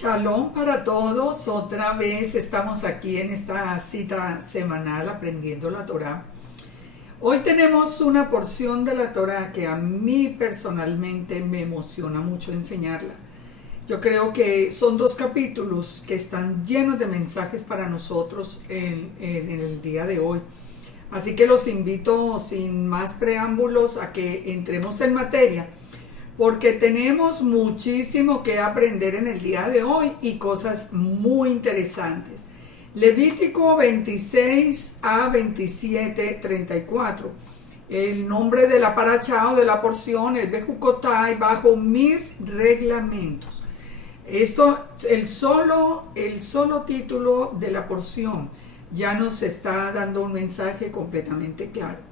Shalom para todos, otra vez estamos aquí en esta cita semanal aprendiendo la Torá. Hoy tenemos una porción de la Torá que a mí personalmente me emociona mucho enseñarla. Yo creo que son dos capítulos que están llenos de mensajes para nosotros en el día de hoy. Así que los invito sin más preámbulos a que entremos en materia, porque tenemos muchísimo que aprender en el día de hoy y cosas muy interesantes. Levítico 26 a 27, 34. El nombre de la parachá o de la porción es Bejucotai, bajo mis reglamentos. Esto, el solo título de la porción ya nos está dando un mensaje completamente claro.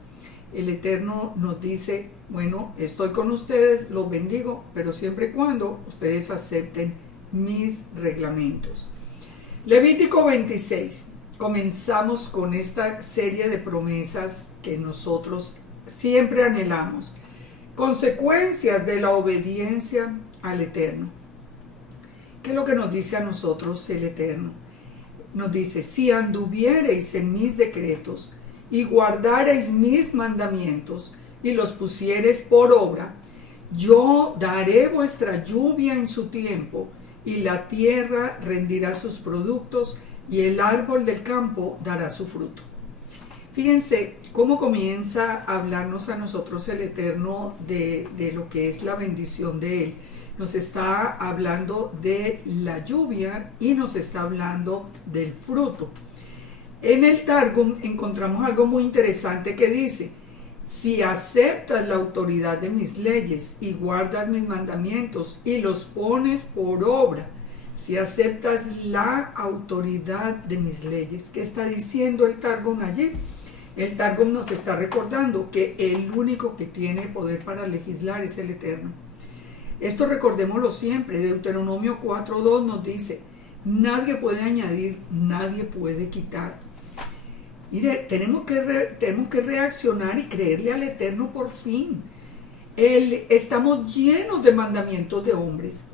El Eterno nos dice, bueno, estoy con ustedes, los bendigo, pero siempre y cuando ustedes acepten mis reglamentos. Levítico 26. Comenzamos con esta serie de promesas que nosotros siempre anhelamos. Consecuencias de la obediencia al Eterno. ¿Qué es lo que nos dice a nosotros el Eterno? Nos dice, si anduviereis en mis decretos y guardareis mis mandamientos y los pusiereis por obra, yo daré vuestra lluvia en su tiempo, y la tierra rendirá sus productos, y el árbol del campo dará su fruto. Fíjense cómo comienza a hablarnos a nosotros el Eterno de lo que es la bendición de Él. Nos está hablando de la lluvia y nos está hablando del fruto. En el Targum encontramos algo muy interesante que dice, si aceptas la autoridad de mis leyes y guardas mis mandamientos y los pones por obra, si aceptas la autoridad de mis leyes, ¿qué está diciendo el Targum allí? El Targum nos está recordando que el único que tiene poder para legislar es el Eterno. Esto recordémoslo siempre. Deuteronomio 4:2 nos dice, nadie puede añadir, nadie puede quitar. Mire, tenemos que reaccionar y creerle al Eterno por fin. Estamos llenos de mandamientos de hombres,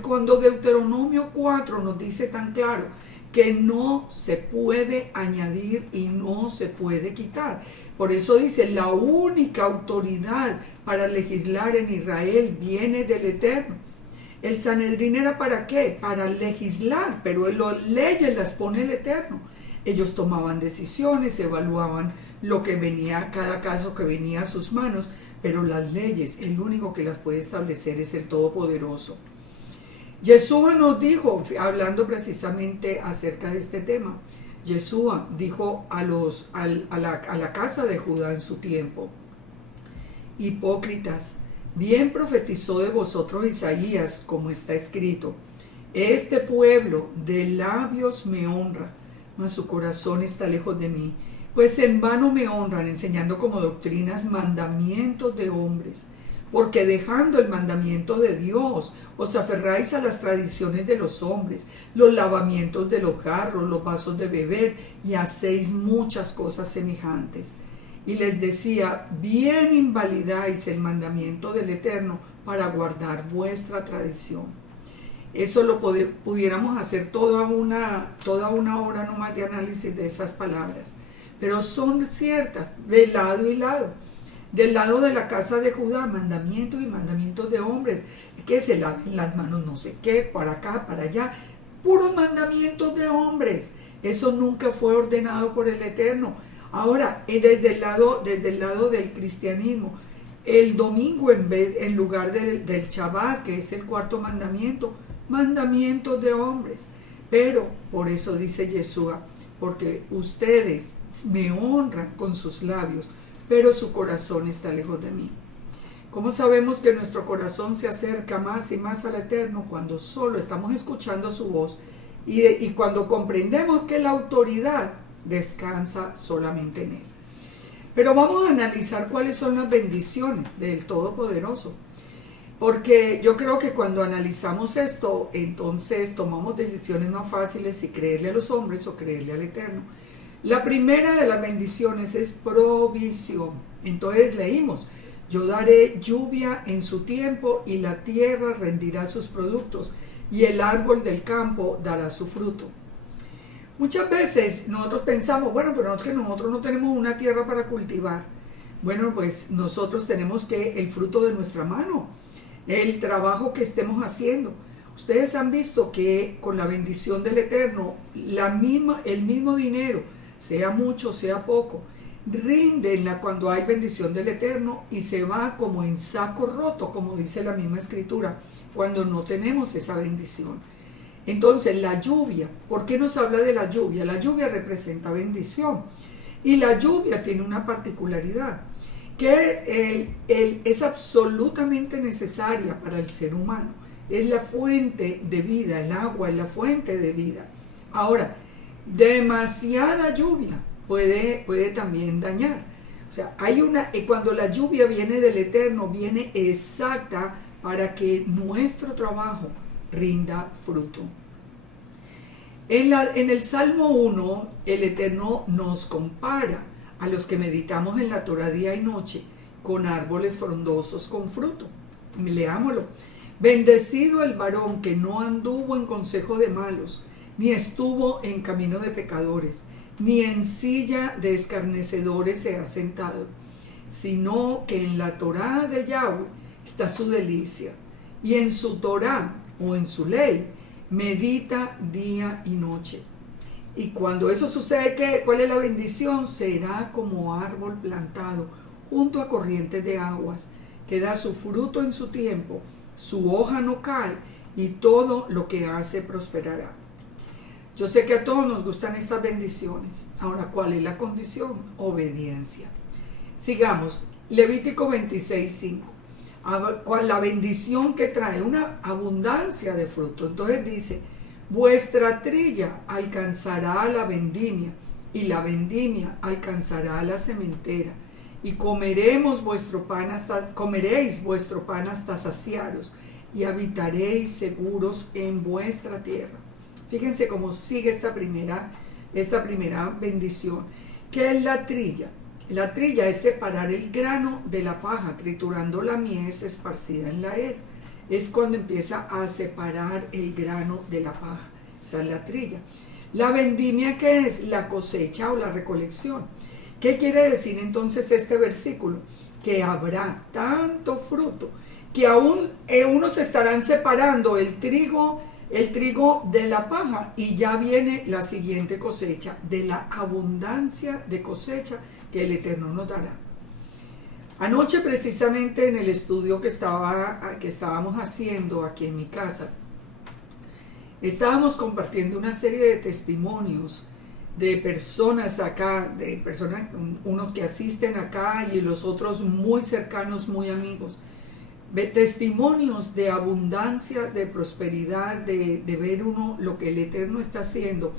cuando Deuteronomio 4 nos dice tan claro que no se puede añadir y no se puede quitar. Por eso dice, la única autoridad para legislar en Israel viene del Eterno. El Sanedrín era ¿para qué? Para legislar, pero las leyes las pone el Eterno. Ellos tomaban decisiones, evaluaban lo que venía, cada caso que venía a sus manos, pero las leyes, el único que las puede establecer es el Todopoderoso. Yeshua nos dijo, hablando precisamente acerca de este tema, Yeshua dijo a la casa de Judá en su tiempo, hipócritas, bien profetizó de vosotros Isaías, como está escrito, este pueblo de labios me honra, mas su corazón está lejos de mí, pues en vano me honran, enseñando como doctrinas mandamientos de hombres, porque dejando el mandamiento de Dios, os aferráis a las tradiciones de los hombres, los lavamientos de los jarros, los vasos de beber, y hacéis muchas cosas semejantes. Y les decía, bien invalidáis el mandamiento del Eterno para guardar vuestra tradición. Eso lo pudiéramos hacer toda una hora nomás de análisis de esas palabras. Pero son ciertas, de lado y lado. Del lado de la casa de Judá, mandamientos y mandamientos de hombres, que se laven las manos no sé qué, para acá, para allá. Puros mandamientos de hombres. Eso nunca fue ordenado por el Eterno. Ahora, desde el lado del cristianismo, el domingo en lugar del Shabbat, que es el cuarto mandamiento, mandamientos de hombres. Pero por eso dice Yeshua, porque ustedes me honran con sus labios, pero su corazón está lejos de mí. ¿Cómo sabemos que nuestro corazón se acerca más y más al Eterno? Cuando solo estamos escuchando su voz y cuando comprendemos que la autoridad descansa solamente en Él. Pero vamos a analizar cuáles son las bendiciones del Todopoderoso. Porque yo creo que cuando analizamos esto, entonces tomamos decisiones más fáciles si creerle a los hombres o creerle al Eterno. La primera de las bendiciones es provisión. Entonces leímos, yo daré lluvia en su tiempo y la tierra rendirá sus productos. y el árbol del campo dará su fruto. Muchas veces nosotros pensamos, bueno, pero es que nosotros no tenemos una tierra para cultivar. Bueno, pues nosotros tenemos que el fruto de nuestra mano, el trabajo que estemos haciendo. Ustedes han visto que con la bendición del Eterno, el mismo dinero, sea mucho, sea poco, rinde cuando hay bendición del Eterno y se va como en saco roto, como dice la misma Escritura, cuando no tenemos esa bendición. Entonces la lluvia, ¿por qué nos habla de la lluvia? La lluvia representa bendición y la lluvia tiene una particularidad que es absolutamente necesaria para el ser humano. Es la fuente de vida, el agua es la fuente de vida. Ahora, demasiada lluvia puede también dañar. O sea, cuando la lluvia viene del Eterno, viene exacta para que nuestro trabajo rinda fruto. En el Salmo 1, el Eterno nos compara a los que meditamos en la Torah día y noche con árboles frondosos con fruto. Leámoslo. Bendecido el varón que no anduvo en consejo de malos, ni estuvo en camino de pecadores, ni en silla de escarnecedores se ha sentado, sino que en la Torah de Yahweh está su delicia, y en su Torah o en su ley medita día y noche. Y cuando eso sucede, ¿cuál es la bendición? Será como árbol plantado junto a corrientes de aguas, que da su fruto en su tiempo, su hoja no cae, y todo lo que hace prosperará. Yo sé que a todos nos gustan estas bendiciones. Ahora, ¿cuál es la condición? Obediencia. Sigamos, Levítico 26:5. La bendición que trae una abundancia de fruto. Entonces dice, vuestra trilla alcanzará a la vendimia, y la vendimia alcanzará a la sementera, y comeréis vuestro pan hasta saciaros, y habitaréis seguros en vuestra tierra. Fíjense cómo sigue esta primera bendición. ¿Qué es la trilla? La trilla es separar el grano de la paja, triturando la mies esparcida en la era. Es cuando empieza a separar el grano de la paja. Esa es la trilla. La vendimia, ¿qué es? La cosecha o la recolección. ¿Qué quiere decir entonces este versículo? Que habrá tanto fruto que aún unos estarán separando el trigo de la paja, y ya viene la siguiente cosecha, de la abundancia de cosecha que el Eterno nos dará. Anoche, precisamente en el estudio que estábamos haciendo aquí en mi casa, estábamos compartiendo una serie de testimonios de personas acá, unos que asisten acá y los otros muy cercanos, muy amigos, testimonios de abundancia, de prosperidad, de ver uno lo que el Eterno está haciendo,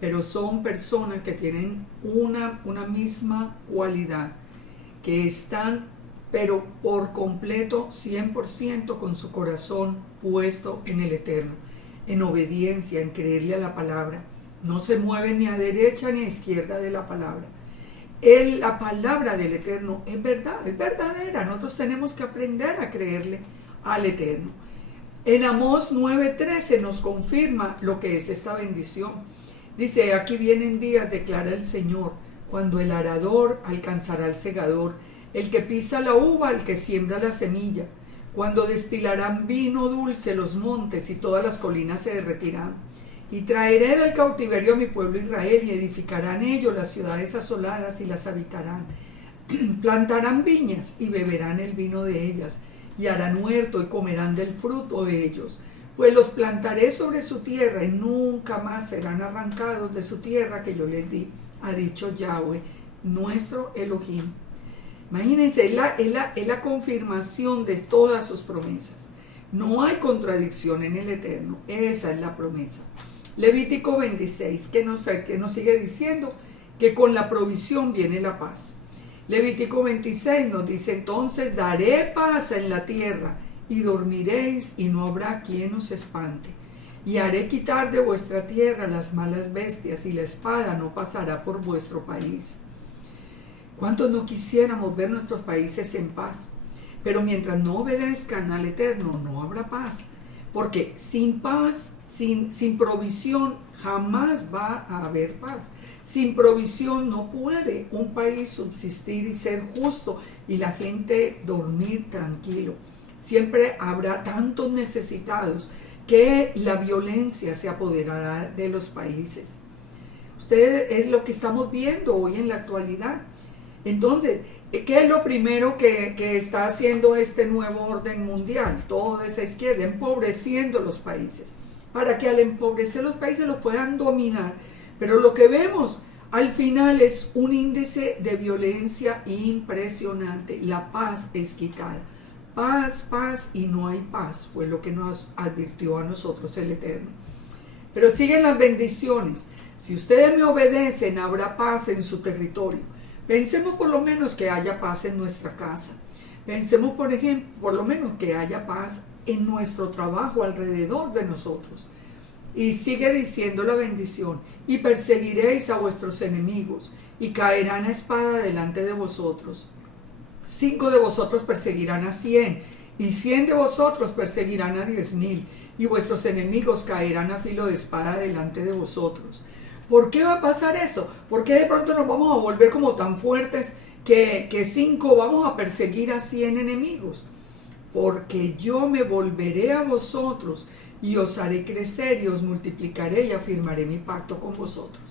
pero son personas que tienen una misma cualidad, que están pero por completo 100% con su corazón puesto en el Eterno, en obediencia, en creerle a la palabra. No se mueve ni a derecha ni a izquierda de la palabra. La palabra del Eterno es verdad, es verdadera. Nosotros tenemos que aprender a creerle al Eterno. En Amós 9:13 nos confirma lo que es esta bendición. Dice, aquí vienen días, declara el Señor, cuando el arador alcanzará al segador, el que pisa la uva, el que siembra la semilla, cuando destilarán vino dulce los montes y todas las colinas se derretirán. Y traeré del cautiverio a mi pueblo Israel, y edificarán ellos las ciudades asoladas y las habitarán. Plantarán viñas y beberán el vino de ellas, y harán huerto y comerán del fruto de ellos. Pues los plantaré sobre su tierra y nunca más serán arrancados de su tierra que yo les di, ha dicho Yahweh, nuestro Elohim. Imagínense, es la confirmación de todas sus promesas. No hay contradicción en el Eterno, esa es la promesa. Levítico 26, que nos sigue diciendo que con la provisión viene la paz. Levítico 26 nos dice, entonces daré paz en la tierra, y dormiréis, y no habrá quien os espante. Y haré quitar de vuestra tierra las malas bestias, y la espada no pasará por vuestro país. ¿Cuántos no quisiéramos ver nuestros países en paz? Pero mientras no obedezcan al Eterno, no habrá paz. porque sin paz, sin provisión, jamás va a haber paz. Sin provisión no puede un país subsistir y ser justo y la gente dormir tranquilo. Siempre habrá tantos necesitados que la violencia se apoderará de los países. Ustedes es lo que estamos viendo hoy en la actualidad. Entonces, ¿qué es lo primero que está haciendo este nuevo orden mundial? Toda esa izquierda, empobreciendo los países, para que al empobrecer los países los puedan dominar. Pero lo que vemos al final es un índice de violencia impresionante. La paz es quitada. Paz, paz y no hay paz, fue lo que nos advirtió a nosotros el Eterno. Pero siguen las bendiciones. Si ustedes me obedecen, habrá paz en su territorio. Pensemos por lo menos que haya paz en nuestra casa. Pensemos, por ejemplo, por lo menos que haya paz en nuestro trabajo alrededor de nosotros. Y sigue diciendo la bendición: y perseguiréis a vuestros enemigos, y caerán a espada delante de vosotros. 5 de vosotros perseguirán a 100, y 100 de vosotros perseguirán a 10,000, y vuestros enemigos caerán a filo de espada delante de vosotros. ¿Por qué va a pasar esto? ¿Por qué de pronto nos vamos a volver como tan fuertes que 5 vamos a perseguir a 100 enemigos? Porque yo me volveré a vosotros y os haré crecer y os multiplicaré y afirmaré mi pacto con vosotros.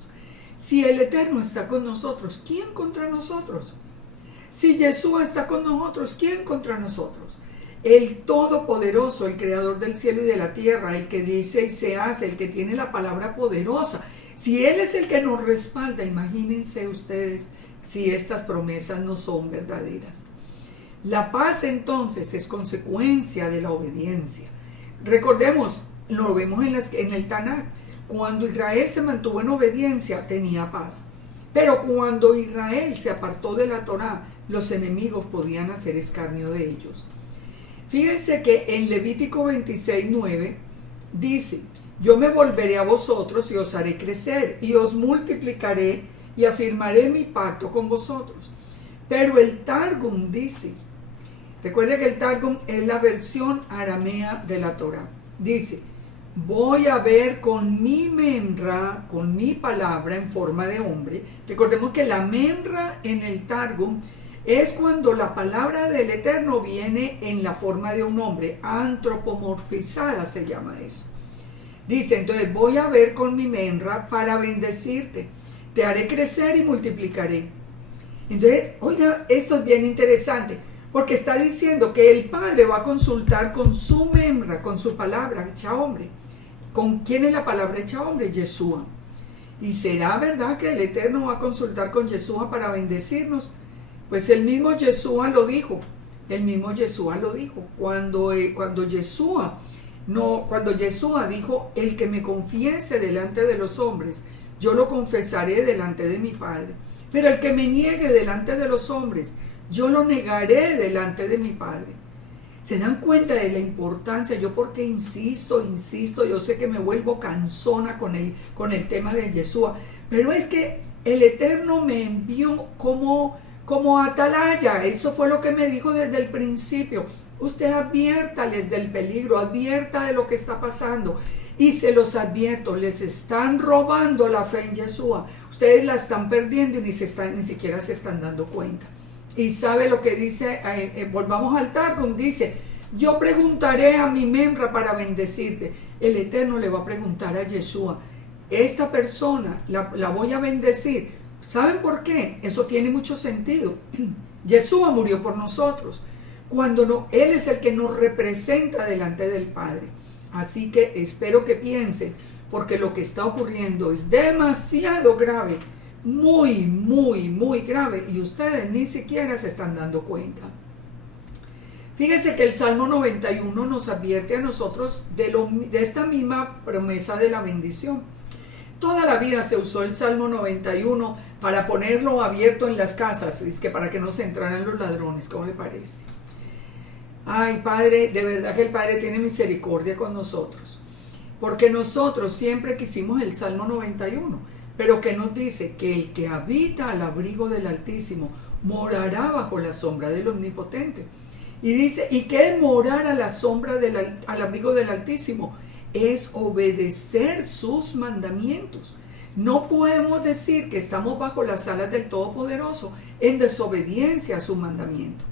Si el Eterno está con nosotros, ¿quién contra nosotros? Si Yeshua está con nosotros, ¿quién contra nosotros? El Todopoderoso, el Creador del cielo y de la tierra, el que dice y se hace, el que tiene la palabra poderosa. Si Él es el que nos respalda, imagínense ustedes si estas promesas no son verdaderas. La paz entonces es consecuencia de la obediencia. Recordemos, lo vemos en el Tanakh, cuando Israel se mantuvo en obediencia tenía paz. Pero cuando Israel se apartó de la Torá, los enemigos podían hacer escarnio de ellos. Fíjense que en Levítico 26:9 dice: yo me volveré a vosotros y os haré crecer y os multiplicaré y afirmaré mi pacto con vosotros. Pero el Targum dice, recuerde que el Targum es la versión aramea de la Torá, dice: voy a ver con mi memra, con mi palabra en forma de hombre. Recordemos que la memra en el Targum es cuando la palabra del Eterno viene en la forma de un hombre, antropomorfizada se llama eso. Dice, entonces voy a ver con mi memra para bendecirte, te haré crecer y multiplicaré. Entonces, oiga, esto es bien interesante, porque está diciendo que el Padre va a consultar con su memra, con su palabra hecha hombre. ¿Con quién es la palabra hecha hombre? Yeshua. ¿Y será verdad que el Eterno va a consultar con Yeshua para bendecirnos? Pues el mismo Yeshua lo dijo. Cuando Yeshua dijo: el que me confiese delante de los hombres, yo lo confesaré delante de mi Padre. Pero el que me niegue delante de los hombres, yo lo negaré delante de mi Padre. ¿Se dan cuenta de la importancia? Yo porque insisto, yo sé que me vuelvo cansona con el tema de Yeshua, pero es que el Eterno me envió como atalaya. Eso fue lo que me dijo desde el principio. Usted adviértales del peligro, advierta de lo que está pasando. Y se los advierto, les están robando la fe en Yeshua. Ustedes la están perdiendo y ni siquiera se están dando cuenta. Y sabe lo que dice, volvamos al Targum, dice: yo preguntaré a mi memra para bendecirte. El Eterno le va a preguntar a Yeshua: esta persona la voy a bendecir. ¿Saben por qué? Eso tiene mucho sentido. Yeshua murió por nosotros. Él es el que nos representa delante del Padre. Así que espero que piensen, porque lo que está ocurriendo es demasiado grave, muy, muy, muy grave, y ustedes ni siquiera se están dando cuenta. Fíjense que el Salmo 91 nos advierte a nosotros de esta misma promesa de la bendición. Toda la vida se usó el Salmo 91 para ponerlo abierto en las casas, es que para que no se entraran los ladrones. ¿Cómo le parece? Ay, Padre, de verdad que el Padre tiene misericordia con nosotros, porque nosotros siempre quisimos el Salmo 91, pero que nos dice que el que habita al abrigo del Altísimo morará bajo la sombra del Omnipotente. Y dice, ¿y qué es morar a la sombra al abrigo del Altísimo? Es obedecer sus mandamientos. No podemos decir que estamos bajo las alas del Todopoderoso en desobediencia a su mandamiento.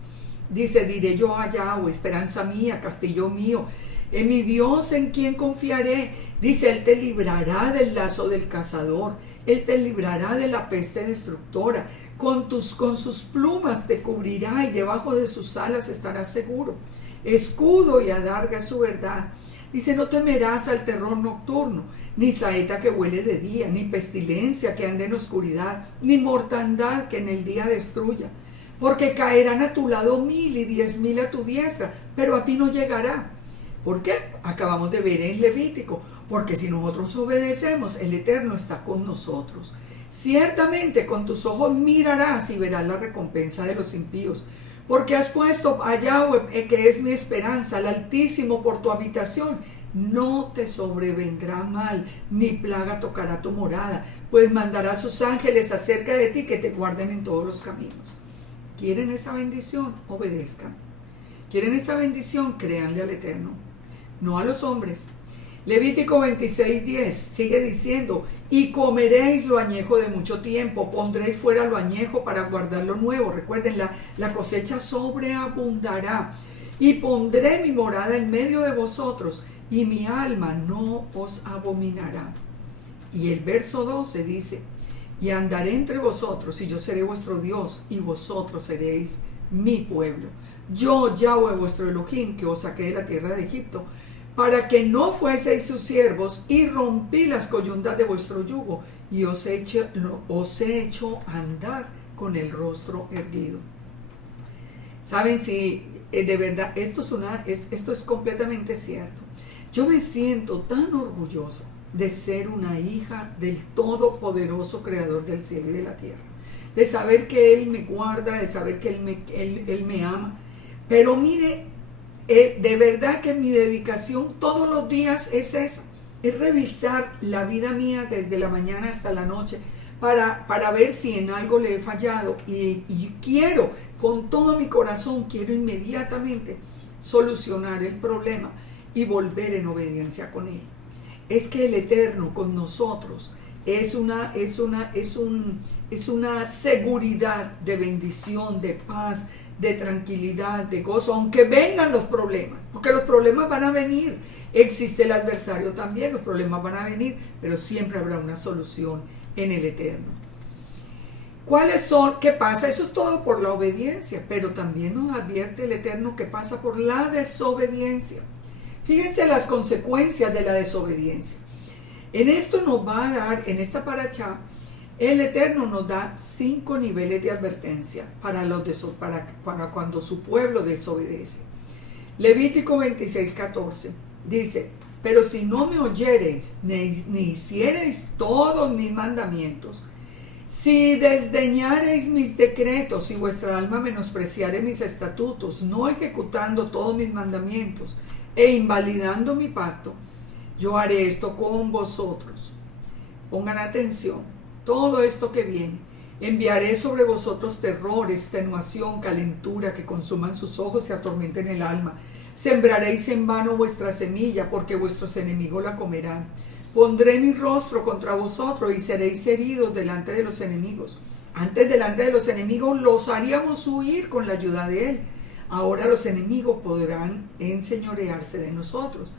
Dice, diré yo a Yahweh, esperanza mía, castillo mío, en mi Dios en quien confiaré. Dice, Él te librará del lazo del cazador, Él te librará de la peste destructora, con sus plumas te cubrirá y debajo de sus alas estarás seguro. Escudo y adarga es su verdad. Dice, no temerás al terror nocturno, ni saeta que huele de día, ni pestilencia que ande en oscuridad, ni mortandad que en el día destruya. Porque caerán a tu lado 1000 y 10,000 a tu diestra, pero a ti no llegará. ¿Por qué? Acabamos de ver en Levítico. Porque si nosotros obedecemos, el Eterno está con nosotros. Ciertamente con tus ojos mirarás y verás la recompensa de los impíos. Porque has puesto a Yahweh, que es mi esperanza, al Altísimo por tu habitación. No te sobrevendrá mal, ni plaga tocará tu morada, pues mandará a sus ángeles acerca de ti que te guarden en todos los caminos. ¿Quieren esa bendición? Obedezcan. ¿Quieren esa bendición? Créanle al Eterno, no a los hombres. Levítico 26:10 sigue diciendo, y comeréis lo añejo de mucho tiempo, pondréis fuera lo añejo para guardar lo nuevo. Recuerden, la cosecha sobreabundará, y pondré mi morada en medio de vosotros, y mi alma no os abominará. Y el verso 12 dice, y andaré entre vosotros, y yo seré vuestro Dios, y vosotros seréis mi pueblo. Yo, Yahweh, vuestro Elohim, que os saqué de la tierra de Egipto, para que no fueseis sus siervos, y rompí las coyundas de vuestro yugo, y os he hecho andar con el rostro erguido. Saben, si de verdad esto es completamente cierto. Yo me siento tan orgullosa de ser una hija del Todopoderoso Creador del cielo y de la tierra, de saber que Él me guarda, de saber que Él me ama. Pero mire, de verdad que mi dedicación todos los días es esa, es revisar la vida mía desde la mañana hasta la noche para ver si en algo le he fallado, y quiero, con todo mi corazón, quiero inmediatamente solucionar el problema y volver en obediencia con Él. Es que el Eterno con nosotros es una seguridad de bendición, de paz, de tranquilidad, de gozo, aunque vengan los problemas, porque los problemas van a venir. Existe el adversario también, los problemas van a venir, pero siempre habrá una solución en el Eterno. ¿Cuáles son? ¿Qué pasa? Eso es todo por la obediencia, pero también nos advierte el Eterno que pasa por la desobediencia. Fíjense las consecuencias de la desobediencia. En esto nos va a dar, en esta paracha, el Eterno nos da 5 niveles de advertencia para cuando su pueblo desobedece. Levítico 26:14 dice, pero si no me oyereis, ni hiciereis todos mis mandamientos, si desdeñareis mis decretos y vuestra alma menospreciare mis estatutos, no ejecutando todos mis mandamientos e invalidando mi pacto, yo haré esto con vosotros. Pongan atención, todo esto que viene. Enviaré sobre vosotros terror, extenuación, calentura, que consuman sus ojos y atormenten el alma. Sembraréis en vano vuestra semilla, porque vuestros enemigos la comerán. Pondré mi rostro contra vosotros y seréis heridos delante de los enemigos. Antes delante de los enemigos los haríamos huir con la ayuda de Él. Ahora los enemigos podrán enseñorearse de nosotros.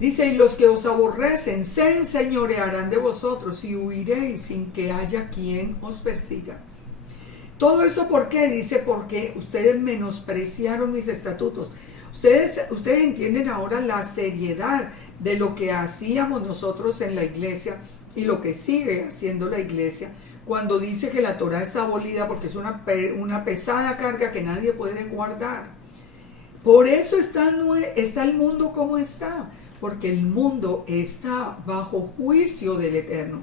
Dice, y los que os aborrecen se enseñorearán de vosotros y huiréis sin que haya quien os persiga. Todo esto, ¿por qué? Dice, porque ustedes menospreciaron mis estatutos. Ustedes entienden ahora la seriedad de lo que hacíamos nosotros en la iglesia y lo que sigue haciendo la iglesia cuando dice que la Torah está abolida porque es una pesada carga que nadie puede guardar. Por eso está el mundo como está, porque el mundo está bajo juicio del Eterno.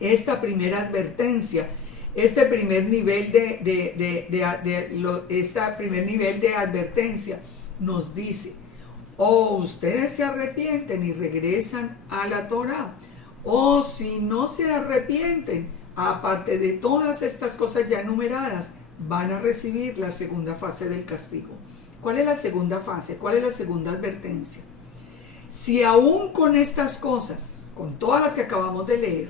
Esta primera advertencia, este primer nivel de advertencia nos dice, o ustedes se arrepienten y regresan a la Torah, o si no se arrepienten, aparte de todas estas cosas ya enumeradas, van a recibir la segunda fase del castigo. ¿Cuál es la segunda fase? ¿Cuál es la segunda advertencia? Si aún con estas cosas, con todas las que acabamos de leer,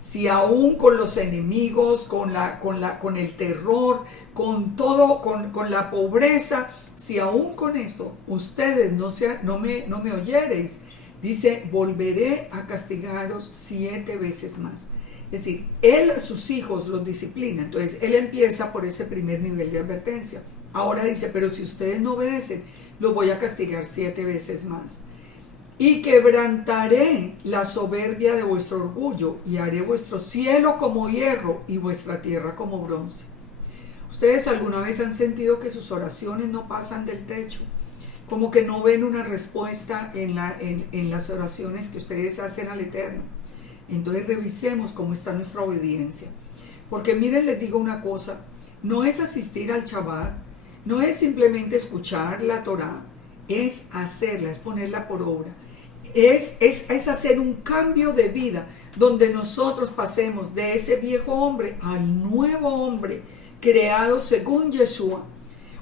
si aún con los enemigos, con el terror, con todo, con la pobreza, si aún con esto ustedes no me oyereis, dice, volveré a castigaros 7 veces más. Es decir, él a sus hijos los disciplina. Entonces, él empieza por ese primer nivel de advertencia. Ahora dice, pero si ustedes no obedecen, los voy a castigar 7 veces más. Y quebrantaré la soberbia de vuestro orgullo, y haré vuestro cielo como hierro y vuestra tierra como bronce. ¿Ustedes alguna vez han sentido que sus oraciones no pasan del techo? Como que no ven una respuesta en las oraciones que ustedes hacen al Eterno. Entonces revisemos cómo está nuestra obediencia. Porque miren, les digo una cosa, no es asistir al Shabbat, no es simplemente escuchar la Torah, es hacerla, es ponerla por obra. Es hacer un cambio de vida donde nosotros pasemos de ese viejo hombre al nuevo hombre creado según Yeshua.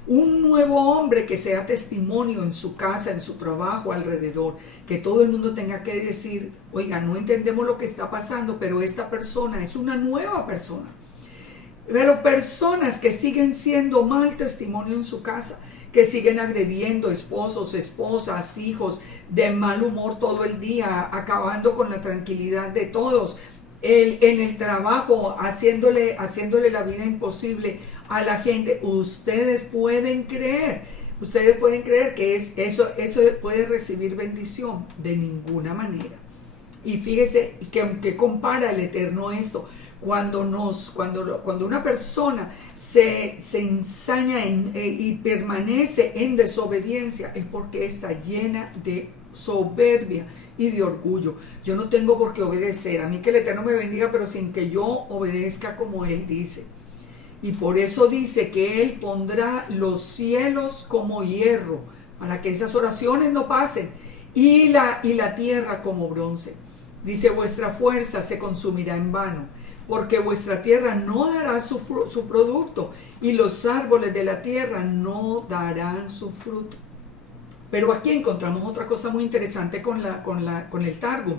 Un nuevo hombre que sea testimonio en su casa, en su trabajo, alrededor, que todo el mundo tenga que decir, oiga, no entendemos lo que está pasando, pero esta persona es una nueva persona. Pero personas que siguen siendo mal testimonio en su casa, que siguen agrediendo esposos, esposas, hijos, de mal humor todo el día, acabando con la tranquilidad de todos, en el trabajo, haciéndole la vida imposible a la gente. Ustedes pueden creer que eso puede recibir bendición. De ninguna manera. Y fíjese que compara el Eterno esto. Cuando una persona se ensaña y permanece en desobediencia, es porque está llena de soberbia y de orgullo. Yo no tengo por qué obedecer. A mí que el Eterno me bendiga, pero sin que yo obedezca como Él dice. Y por eso dice que Él pondrá los cielos como hierro, para que esas oraciones no pasen, y la tierra como bronce. Dice, vuestra fuerza se consumirá en vano, porque vuestra tierra no dará su producto, y los árboles de la tierra no darán su fruto. Pero aquí encontramos otra cosa muy interesante con el Targum.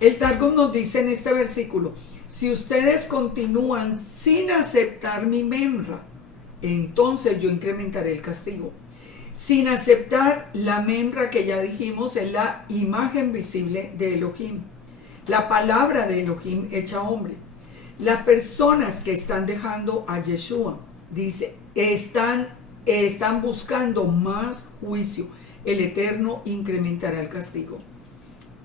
El Targum nos dice en este versículo, si ustedes continúan sin aceptar mi memra, entonces yo incrementaré el castigo. Sin aceptar la memra, que ya dijimos es la imagen visible de Elohim, la palabra de Elohim hecha hombre. Las personas que están dejando a Yeshua, dice, están buscando más juicio. El Eterno incrementará el castigo.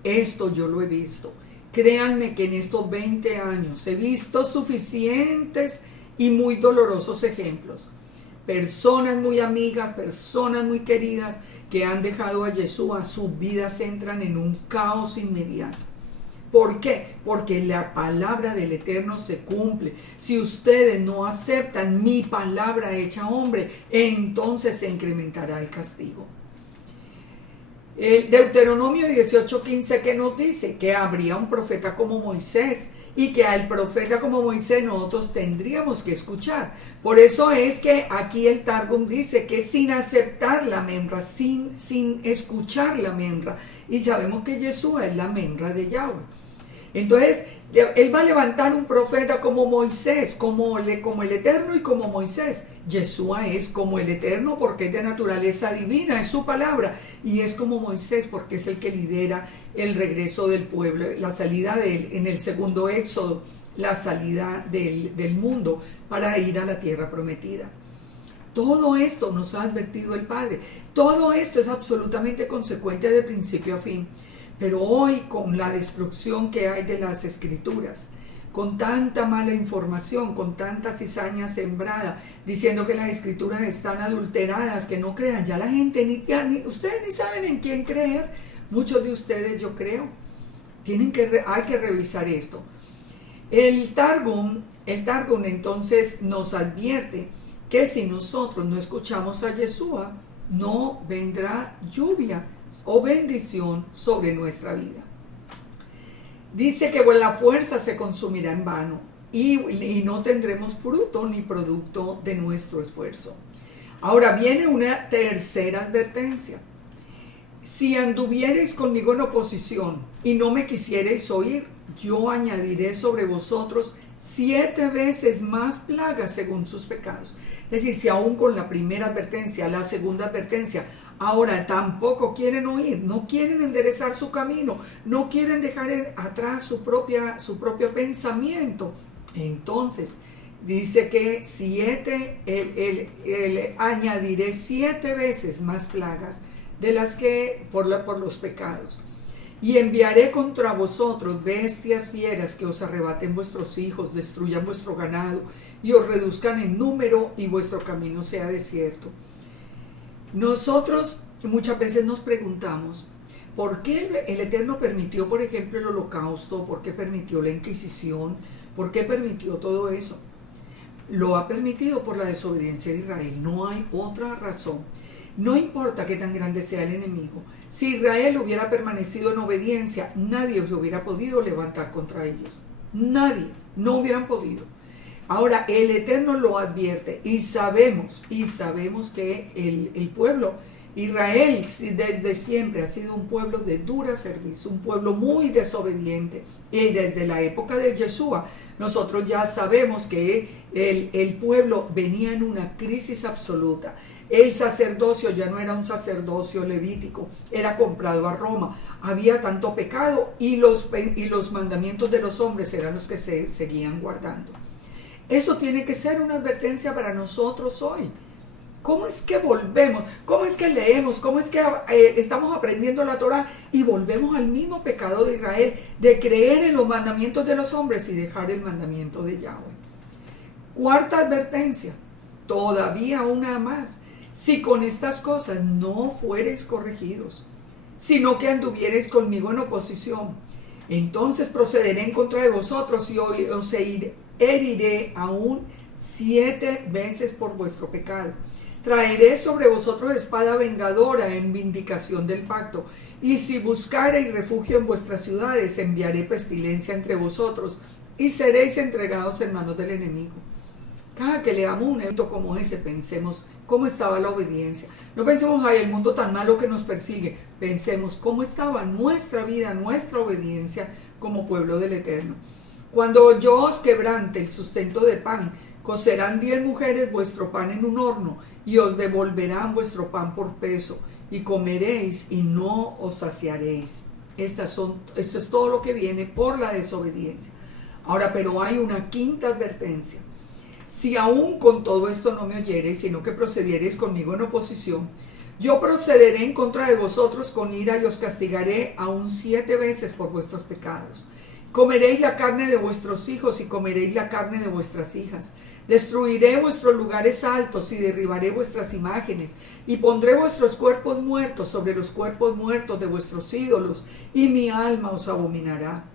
Esto yo lo he visto. Créanme que en estos 20 años he visto suficientes y muy dolorosos ejemplos. Personas muy amigas, personas muy queridas que han dejado a Yeshua, sus vidas entran en un caos inmediato. ¿Por qué? Porque la palabra del Eterno se cumple. Si ustedes no aceptan mi palabra hecha hombre, entonces se incrementará el castigo. El Deuteronomio 18:15 que nos dice que habría un profeta como Moisés y que al profeta como Moisés nosotros tendríamos que escuchar. Por eso es que aquí el Targum dice que sin aceptar la memra, sin escuchar la memra, y sabemos que Yeshua es la memra de Yahweh. Entonces, Él va a levantar un profeta como Moisés, como el Eterno y como Moisés. Yeshua es como el Eterno porque es de naturaleza divina, es su palabra. Y es como Moisés porque es el que lidera el regreso del pueblo, la salida en el segundo éxodo, la salida del mundo para ir a la tierra prometida. Todo esto nos ha advertido el Padre. Todo esto es absolutamente consecuente de principio a fin. Pero hoy, con la destrucción que hay de las escrituras, con tanta mala información, con tanta cizaña sembrada, diciendo que las escrituras están adulteradas, que no crean, ya la gente, ustedes ni saben en quién creer. Muchos de ustedes, yo creo, hay que revisar esto. El Targum entonces nos advierte que si nosotros no escuchamos a Yeshua, no vendrá lluvia o bendición sobre nuestra vida. Dice que la fuerza se consumirá en vano y no tendremos fruto ni producto de nuestro esfuerzo. Ahora viene una tercera advertencia. Si anduviereis conmigo en oposición y no me quisiereis oír, yo añadiré sobre vosotros 7 veces más plagas según sus pecados. Es decir, si aún con la primera advertencia, la segunda advertencia, ahora tampoco quieren oír, no quieren enderezar su camino, no quieren dejar atrás su propio pensamiento, entonces dice que añadiré 7 veces más plagas de las que por los pecados. Y enviaré contra vosotros bestias fieras que os arrebaten vuestros hijos, destruyan vuestro ganado y os reduzcan en número y vuestro camino sea desierto. Nosotros muchas veces nos preguntamos, ¿por qué el Eterno permitió, por ejemplo, el holocausto? ¿Por qué permitió la Inquisición? ¿Por qué permitió todo eso? Lo ha permitido por la desobediencia de Israel, no hay otra razón. No importa qué tan grande sea el enemigo, si Israel hubiera permanecido en obediencia, nadie se hubiera podido levantar contra ellos. Nadie, no hubieran podido. Ahora, el Eterno lo advierte y sabemos que el pueblo, Israel desde siempre ha sido un pueblo de dura servicio, un pueblo muy desobediente. Y desde la época de Yeshua, nosotros ya sabemos que el pueblo venía en una crisis absoluta. El sacerdocio ya no era un sacerdocio levítico, era comprado a Roma. Había tanto pecado y los mandamientos de los hombres eran los que se seguían guardando. Eso tiene que ser una advertencia para nosotros hoy. ¿Cómo es que volvemos? ¿Cómo es que leemos? ¿Cómo es que estamos aprendiendo la Torah y volvemos al mismo pecado de Israel, de creer en los mandamientos de los hombres y dejar el mandamiento de Yahweh? Cuarta advertencia, todavía una más. Si con estas cosas no fuereis corregidos, sino que anduviereis conmigo en oposición, entonces procederé en contra de vosotros y os heriré aún 7 veces por vuestro pecado. Traeré sobre vosotros espada vengadora en vindicación del pacto, y si buscareis refugio en vuestras ciudades, enviaré pestilencia entre vosotros, y seréis entregados en manos del enemigo. Cada que leamos un evento como ese, pensemos cómo estaba la obediencia. No pensemos, ay, el mundo tan malo que nos persigue. Pensemos cómo estaba nuestra vida, nuestra obediencia como pueblo del Eterno. Cuando yo os quebrante el sustento de pan, cocerán 10 mujeres vuestro pan en un horno, y os devolverán vuestro pan por peso, y comeréis y no os saciaréis. Esto es todo lo que viene por la desobediencia. Ahora, pero hay una quinta advertencia. Si aún con todo esto no me oyereis, sino que procediereis conmigo en oposición, yo procederé en contra de vosotros con ira y os castigaré aún 7 veces por vuestros pecados. Comeréis la carne de vuestros hijos y comeréis la carne de vuestras hijas. Destruiré vuestros lugares altos y derribaré vuestras imágenes, y pondré vuestros cuerpos muertos sobre los cuerpos muertos de vuestros ídolos, y mi alma os abominará.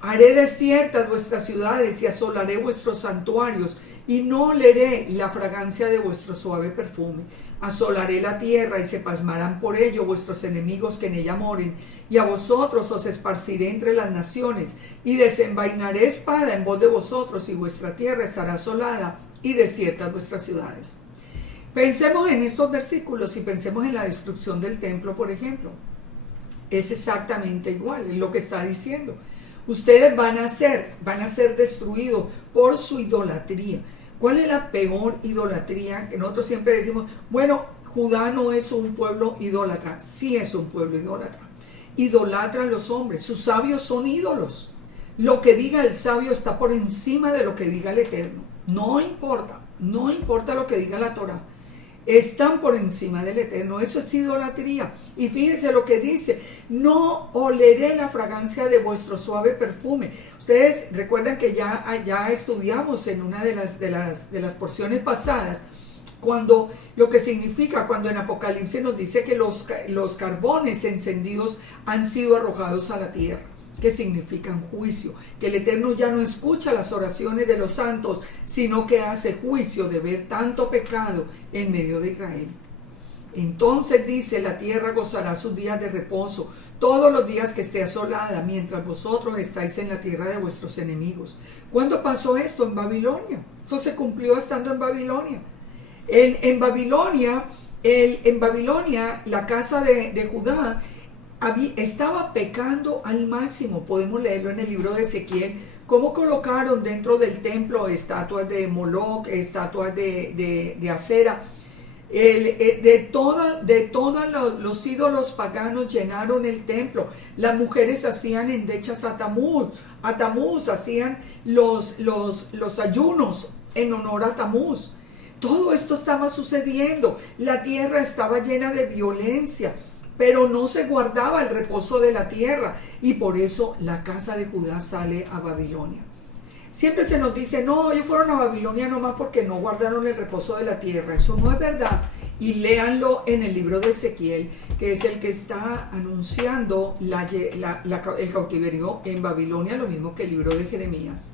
Haré desiertas vuestras ciudades y asolaré vuestros santuarios, y no oleré la fragancia de vuestro suave perfume. Asolaré la tierra y se pasmarán por ello vuestros enemigos que en ella moren, y a vosotros os esparciré entre las naciones, y desenvainaré espada en voz de vosotros, y vuestra tierra estará asolada y desiertas vuestras ciudades. Pensemos en estos versículos y pensemos en la destrucción del templo, por ejemplo. Es exactamente igual, es lo que está diciendo. Ustedes van a ser destruidos por su idolatría. ¿Cuál es la peor idolatría? Que nosotros siempre decimos, bueno, Judá no es un pueblo idólatra. Sí es un pueblo idólatra. Idolatra a los hombres. Sus sabios son ídolos. Lo que diga el sabio está por encima de lo que diga el Eterno. No importa lo que diga la Torah. Están por encima del Eterno. Eso es idolatría. Y fíjense lo que dice: no oleré la fragancia de vuestro suave perfume. Ustedes recuerdan que ya estudiamos en una de las porciones pasadas cuando lo que significa cuando en Apocalipsis nos dice que los carbones encendidos han sido arrojados a la tierra, que significan juicio, que el Eterno ya no escucha las oraciones de los santos, sino que hace juicio de ver tanto pecado en medio de Israel. Entonces dice: la tierra gozará sus días de reposo, todos los días que esté asolada, mientras vosotros estáis en la tierra de vuestros enemigos. ¿Cuándo pasó esto? En Babilonia. Eso se cumplió estando en Babilonia. En Babilonia, en Babilonia, la casa de Judá estaba pecando al máximo. Podemos leerlo en el libro de Ezequiel, cómo colocaron dentro del templo estatuas de Moloch, estatuas de Acera. De todos los ídolos paganos llenaron el templo. Las mujeres hacían endechas a Tamuz, hacían los ayunos en honor a Tamuz. Todo esto estaba sucediendo. La tierra estaba llena de violencia, pero no se guardaba el reposo de la tierra, y por eso la casa de Judá sale a Babilonia. Siempre se nos dice, no, ellos fueron a Babilonia nomás porque no guardaron el reposo de la tierra. Eso no es verdad. Y léanlo en el libro de Ezequiel, que es el que está anunciando el cautiverio en Babilonia, lo mismo que el libro de Jeremías.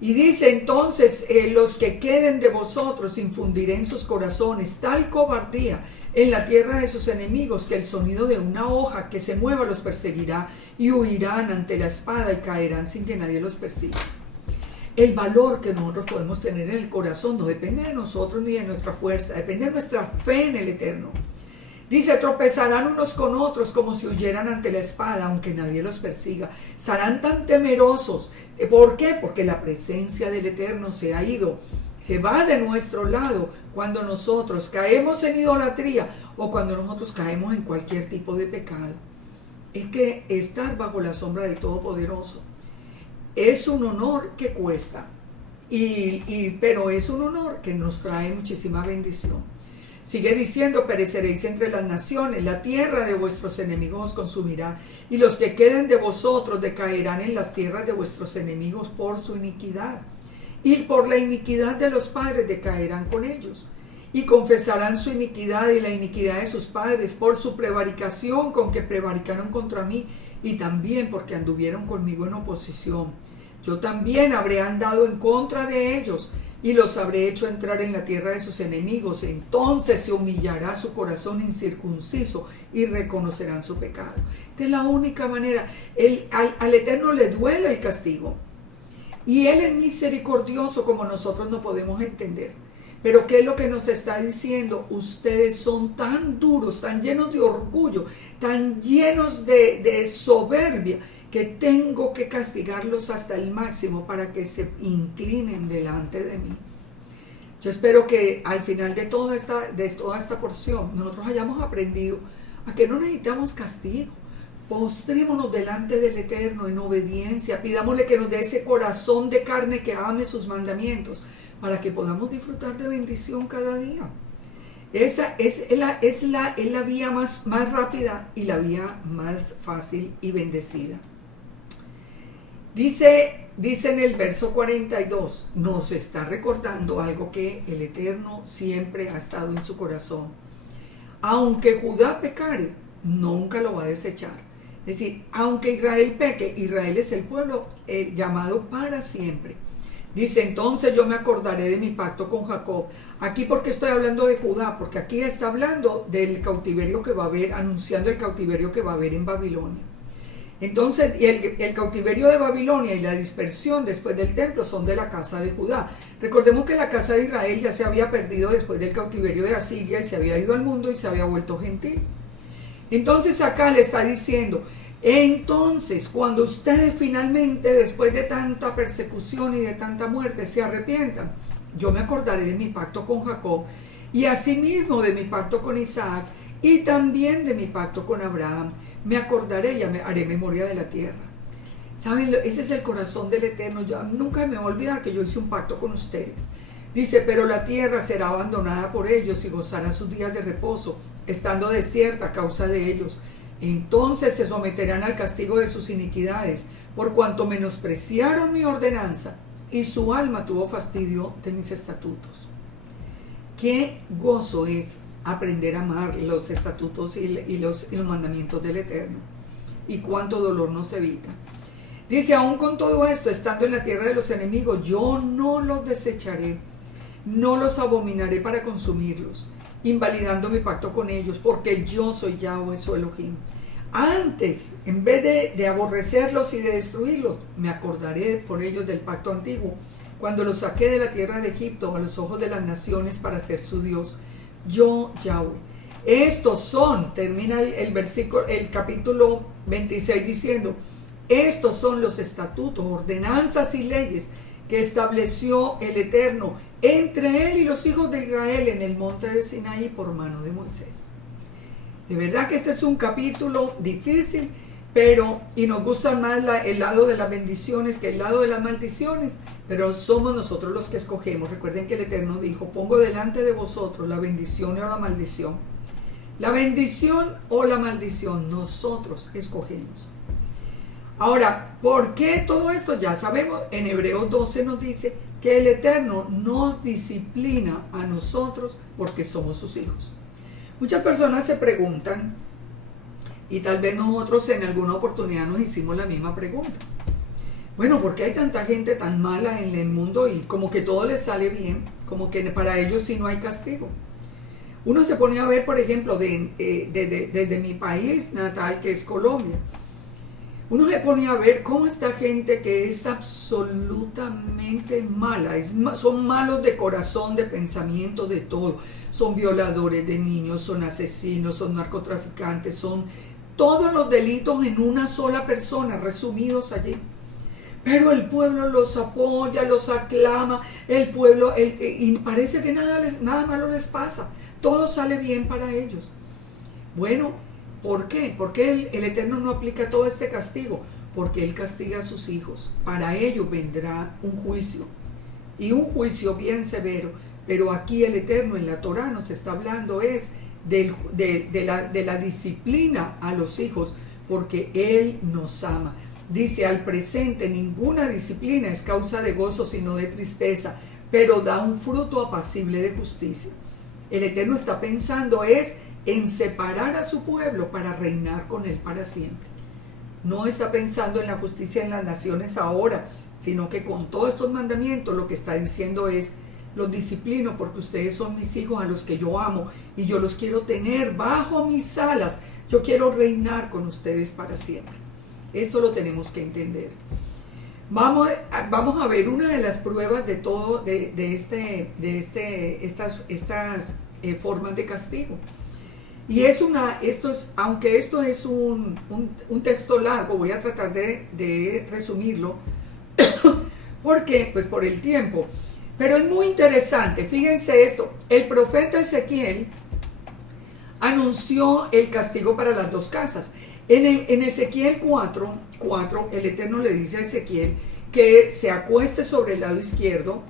Y dice entonces, los que queden de vosotros infundiré en sus corazones tal cobardía en la tierra de sus enemigos, que el sonido de una hoja que se mueva los perseguirá, y huirán ante la espada y caerán sin que nadie los persiga. El valor que nosotros podemos tener en el corazón no depende de nosotros ni de nuestra fuerza, depende de nuestra fe en el Eterno. Dice, tropezarán unos con otros como si huyeran ante la espada, aunque nadie los persiga. Estarán tan temerosos. ¿Por qué? Porque la presencia del Eterno se ha ido. Jehová de nuestro lado cuando nosotros caemos en idolatría o cuando nosotros caemos en cualquier tipo de pecado. Es que estar bajo la sombra del Todopoderoso es un honor que cuesta, pero es un honor que nos trae muchísima bendición. Sigue diciendo, pereceréis entre las naciones, la tierra de vuestros enemigos consumirá, y los que queden de vosotros decaerán en las tierras de vuestros enemigos por su iniquidad, y por la iniquidad de los padres decaerán con ellos, y confesarán su iniquidad y la iniquidad de sus padres por su prevaricación con que prevaricaron contra mí, y también porque anduvieron conmigo en oposición. Yo también habré andado en contra de ellos, y los habré hecho entrar en la tierra de sus enemigos. Entonces se humillará su corazón incircunciso y reconocerán su pecado. Esta es la única manera. Al Eterno le duele el castigo, y Él es misericordioso como nosotros no podemos entender. Pero ¿qué es lo que nos está diciendo? Ustedes son tan duros, tan llenos de orgullo, tan llenos de soberbia, que tengo que castigarlos hasta el máximo para que se inclinen delante de mí. Yo espero que al final de toda esta porción nosotros hayamos aprendido a que no necesitamos castigo. Postrémonos delante del Eterno en obediencia, pidámosle que nos dé ese corazón de carne que ame sus mandamientos, para que podamos disfrutar de bendición cada día. Esa es la vía más rápida y la vía más fácil y bendecida. Dice en el verso 42, nos está recordando algo que el Eterno siempre ha estado en su corazón. Aunque Judá pecare, nunca lo va a desechar. Es decir, aunque Israel peque, Israel es el pueblo llamado para siempre. Dice, entonces yo me acordaré de mi pacto con Jacob. Aquí, ¿por qué estoy hablando de Judá? Porque aquí está hablando del cautiverio que va a haber, anunciando el cautiverio que va a haber en Babilonia. Entonces, el cautiverio de Babilonia y la dispersión después del templo son de la casa de Judá. Recordemos que la casa de Israel ya se había perdido después del cautiverio de Asiria y se había ido al mundo y se había vuelto gentil. Entonces acá le está diciendo, entonces cuando ustedes finalmente, después de tanta persecución y de tanta muerte, se arrepientan, yo me acordaré de mi pacto con Jacob, y asimismo de mi pacto con Isaac, y también de mi pacto con Abraham. Me acordaré y haré memoria de la tierra. ¿Saben? Ese es el corazón del Eterno. Yo nunca me voy a olvidar que yo hice un pacto con ustedes. Dice, pero la tierra será abandonada por ellos y gozarán sus días de reposo, estando desierta a causa de ellos. Entonces se someterán al castigo de sus iniquidades, por cuanto menospreciaron mi ordenanza, y su alma tuvo fastidio de mis estatutos. Qué gozo es aprender a amar los estatutos y los mandamientos del Eterno, y cuánto dolor nos evita. Dice, aún con todo esto, estando en la tierra de los enemigos, yo no los desecharé, no los abominaré para consumirlos, invalidando mi pacto con ellos, porque yo soy Yahweh, su Elohim. Antes, en vez de aborrecerlos y de destruirlos, me acordaré por ellos del pacto antiguo cuando los saqué de la tierra de Egipto a los ojos de las naciones para ser su Dios. Yo, Yahweh. Estos son, termina el capítulo 26 diciendo, estos son los estatutos, ordenanzas y leyes que estableció el Eterno entre él y los hijos de Israel en el monte de Sinaí por mano de Moisés. De verdad que este es un capítulo difícil, y nos gusta más el lado de las bendiciones que el lado de las maldiciones, pero somos nosotros los que escogemos. Recuerden que el Eterno dijo, pongo delante de vosotros la bendición o la maldición. La bendición o la maldición, nosotros escogemos. Ahora, ¿por qué todo esto? Ya sabemos, en Hebreos 12 nos dice que el Eterno nos disciplina a nosotros porque somos sus hijos. Muchas personas se preguntan, y tal vez nosotros en alguna oportunidad nos hicimos la misma pregunta. Bueno, ¿por qué hay tanta gente tan mala en el mundo y como que todo les sale bien? Como que para ellos sí no hay castigo. Uno se pone a ver, por ejemplo, desde mi país natal, que es Colombia. Uno se pone a ver cómo esta gente que es absolutamente mala, son malos de corazón, de pensamiento, de todo. Son violadores de niños, son asesinos, son narcotraficantes, son todos los delitos en una sola persona, resumidos allí. Pero el pueblo los apoya, los aclama, el pueblo, y parece que nada malo les pasa. Todo sale bien para ellos. Bueno, ¿por qué? ¿Por qué el Eterno no aplica todo este castigo? Porque Él castiga a sus hijos. Para ellos vendrá un juicio. Y un juicio bien severo. Pero aquí el Eterno en la Torá nos está hablando de la disciplina a los hijos. Porque Él nos ama. Dice, al presente ninguna disciplina es causa de gozo sino de tristeza. Pero da un fruto apacible de justicia. El Eterno está pensando en separar a su pueblo para reinar con él para siempre. No está pensando en la justicia en las naciones ahora, sino que con todos estos mandamientos lo que está diciendo es, los disciplino porque ustedes son mis hijos a los que yo amo y yo los quiero tener bajo mis alas. Yo quiero reinar con ustedes para siempre. Esto lo tenemos que entender. Vamos a ver una de las pruebas de todo estas formas de castigo. Y aunque esto es un texto largo, voy a tratar de resumirlo. ¿Por qué? Pues por el tiempo. Pero es muy interesante. Fíjense esto. El profeta Ezequiel anunció el castigo para las dos casas. En Ezequiel 4, el Eterno le dice a Ezequiel que se acueste sobre el lado izquierdo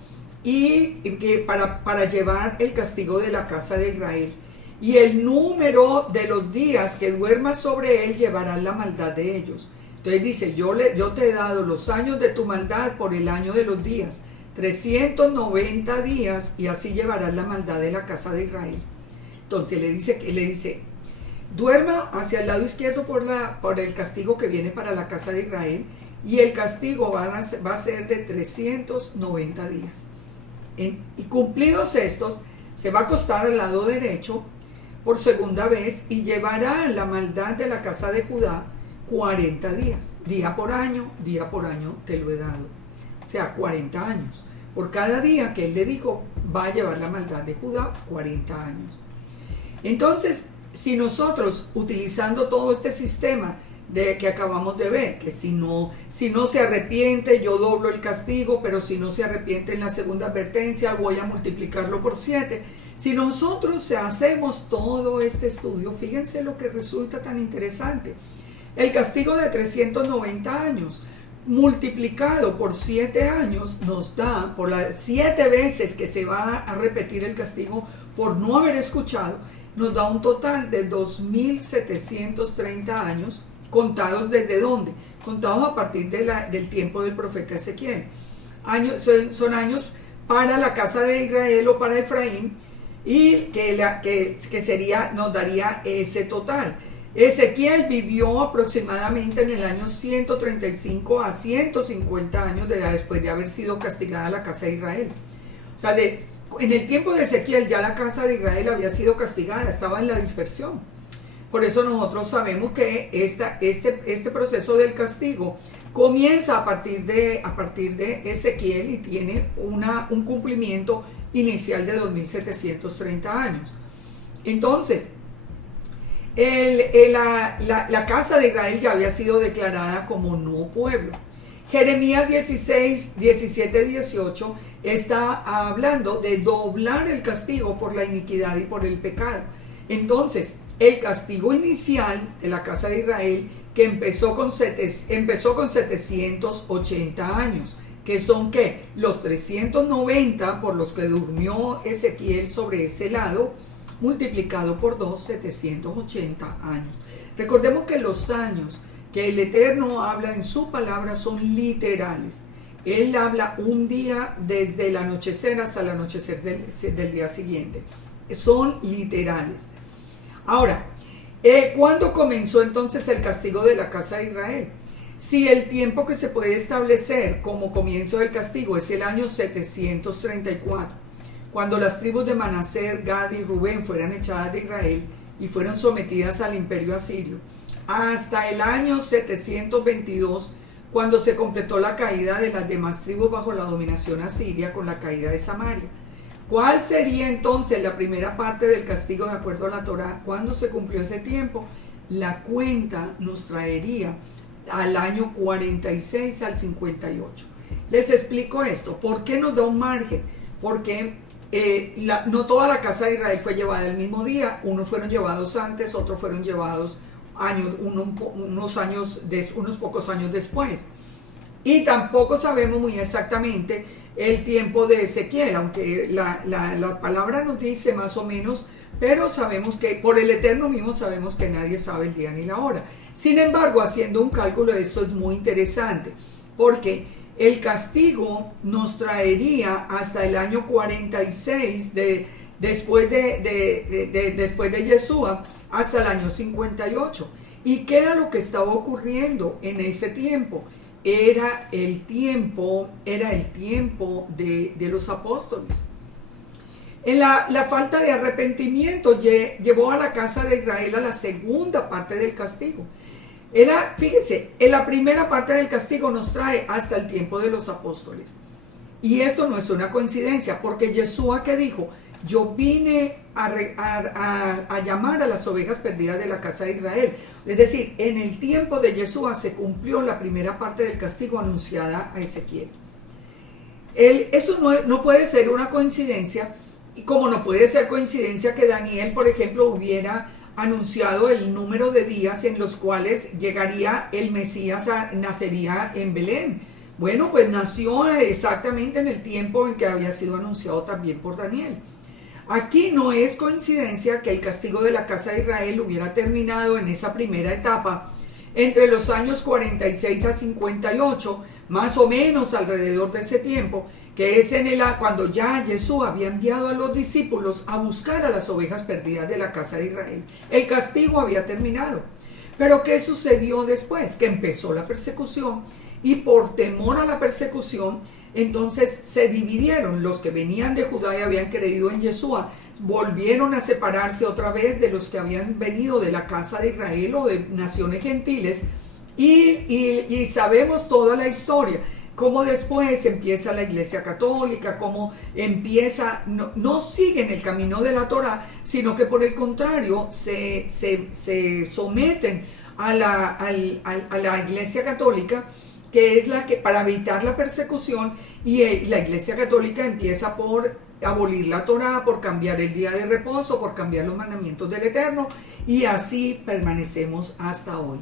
y que para llevar el castigo de la casa de Israel. Y el número de los días que duermas sobre él llevará la maldad de ellos. Entonces dice, yo te he dado los años de tu maldad por el año de los días, 390 días, y así llevarás la maldad de la casa de Israel. Entonces le dice, duerma hacia el lado izquierdo por el castigo que viene para la casa de Israel, y el castigo va a ser de 390 días. Y cumplidos estos, se va a acostar al lado derecho por segunda vez y llevará la maldad de la casa de Judá 40 días. Día por año te lo he dado. O sea, 40 años. Por cada día que él le dijo, va a llevar la maldad de Judá 40 años. Entonces, si nosotros, utilizando todo este sistema que acabamos de ver, que si no se arrepiente, yo doblo el castigo, pero si no se arrepiente en la segunda advertencia, voy a multiplicarlo por 7. Si nosotros hacemos todo este estudio, fíjense lo que resulta tan interesante. El castigo de 390 años, multiplicado por 7 años, nos da, por las 7 veces que se va a repetir el castigo por no haber escuchado, nos da un total de 2.730 años, contados ¿desde dónde? Contados a partir del tiempo del profeta Ezequiel. Son años para la casa de Israel o para Efraín, y que nos daría ese total. Ezequiel vivió aproximadamente en el año 135 a 150 años después de haber sido castigada la casa de Israel. O sea, en el tiempo de Ezequiel ya la casa de Israel había sido castigada, estaba en la dispersión. Por eso nosotros sabemos que este proceso del castigo comienza a partir de Ezequiel y tiene un cumplimiento inicial de 2730 años. Entonces, la casa de Israel ya había sido declarada como no pueblo. Jeremías 16, 17, 18 está hablando de doblar el castigo por la iniquidad y por el pecado. Entonces, el castigo inicial de la casa de Israel, que empezó con 780 años, que son ¿qué? Los 390 por los que durmió Ezequiel sobre ese lado, multiplicado por 2, 780 años. Recordemos que los años que el Eterno habla en su palabra son literales. Él habla un día desde el anochecer hasta el anochecer del día siguiente. Son literales. Ahora, ¿cuándo comenzó entonces el castigo de la casa de Israel? Si el tiempo que se puede establecer como comienzo del castigo es el año 734, cuando las tribus de Manasés, Gad y Rubén fueran echadas de Israel y fueron sometidas al imperio asirio, hasta el año 722, cuando se completó la caída de las demás tribus bajo la dominación asiria con la caída de Samaria. ¿Cuál sería entonces la primera parte del castigo de acuerdo a la Torá? ¿Cuándo se cumplió ese tiempo? La cuenta nos traería al año 46 al 58. Les explico esto. ¿Por qué nos da un margen? Porque no toda la casa de Israel fue llevada el mismo día. Unos fueron llevados antes, otros fueron llevados unos pocos años después. Y tampoco sabemos muy exactamente el tiempo de Ezequiel, aunque la palabra nos dice más o menos, pero sabemos que por el Eterno mismo sabemos que nadie sabe el día ni la hora. Sin embargo, haciendo un cálculo de esto es muy interesante, porque el castigo nos traería hasta el año 46 después de Yeshua, hasta el año 58. ¿Y qué era lo que estaba ocurriendo en ese tiempo? Era el tiempo de los apóstoles. La falta de arrepentimiento llevó a la casa de Israel a la segunda parte del castigo. Fíjese, en la primera parte del castigo nos trae hasta el tiempo de los apóstoles. Y esto no es una coincidencia, porque Yeshua, que dijo: yo vine a llamar a las ovejas perdidas de la casa de Israel. Es decir, en el tiempo de Yeshua se cumplió la primera parte del castigo anunciada a Ezequiel. Eso no puede ser una coincidencia, y como no puede ser coincidencia que Daniel, por ejemplo, hubiera anunciado el número de días en los cuales llegaría el Mesías, nacería en Belén. Bueno, pues nació exactamente en el tiempo en que había sido anunciado también por Daniel. Aquí no es coincidencia que el castigo de la casa de Israel hubiera terminado en esa primera etapa entre los años 46 a 58, más o menos alrededor de ese tiempo, que es cuando ya Jesús había enviado a los discípulos a buscar a las ovejas perdidas de la casa de Israel. El castigo había terminado. Pero ¿qué sucedió después? Que empezó la persecución, y por temor a la persecución, entonces se dividieron. Los que venían de Judá y habían creído en Yeshua volvieron a separarse otra vez de los que habían venido de la casa de Israel o de naciones gentiles, y sabemos toda la historia, cómo después empieza la Iglesia Católica, cómo empieza, no siguen el camino de la Torá, sino que por el contrario se someten a la Iglesia Católica, que es la que, para evitar la persecución, y la Iglesia Católica empieza por abolir la Torá, por cambiar el día de reposo, por cambiar los mandamientos del Eterno, y así permanecemos hasta hoy.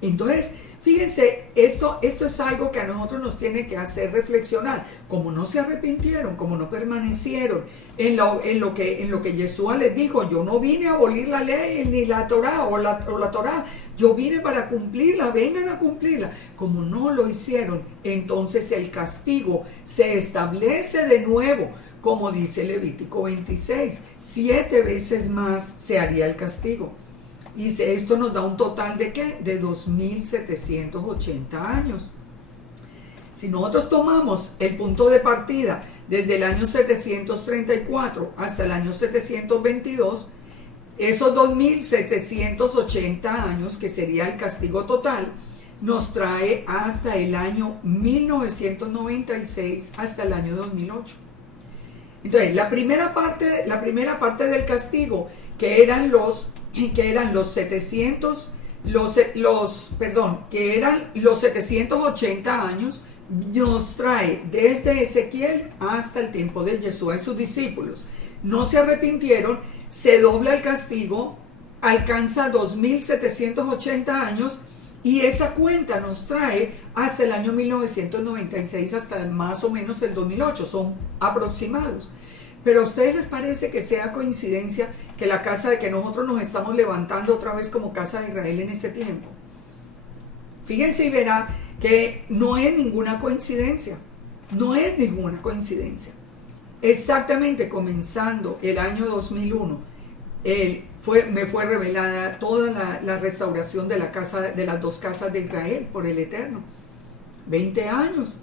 Entonces, fíjense, esto es algo que a nosotros nos tiene que hacer reflexionar. Como no se arrepintieron, como no permanecieron en lo que Yeshua les dijo: yo no vine a abolir la ley ni la Torá o la Torá, yo vine para cumplirla, vengan a cumplirla. Como no lo hicieron, entonces el castigo se establece de nuevo, como dice Levítico 26, 7 veces más se haría el castigo. Y esto nos da un total de ¿qué? De 2780 años. Si nosotros tomamos el punto de partida desde el año 734 hasta el año 722, esos 2780 años, que sería el castigo total, nos trae hasta el año 1996, hasta el año 2008. Entonces, la primera parte del castigo, que eran los 780 años, nos trae desde Ezequiel hasta el tiempo de Yeshua y sus discípulos. No se arrepintieron, se dobla el castigo, alcanza 2780 años, y esa cuenta nos trae hasta el año 1996, hasta más o menos el 2008, son aproximados. Pero a ustedes les parece que sea coincidencia que que nosotros nos estamos levantando otra vez como casa de Israel en este tiempo. Fíjense y verá que no es ninguna coincidencia, no es ninguna coincidencia. Exactamente comenzando el año 2001, me fue revelada toda la restauración de las dos casas de Israel por el Eterno. 20 años.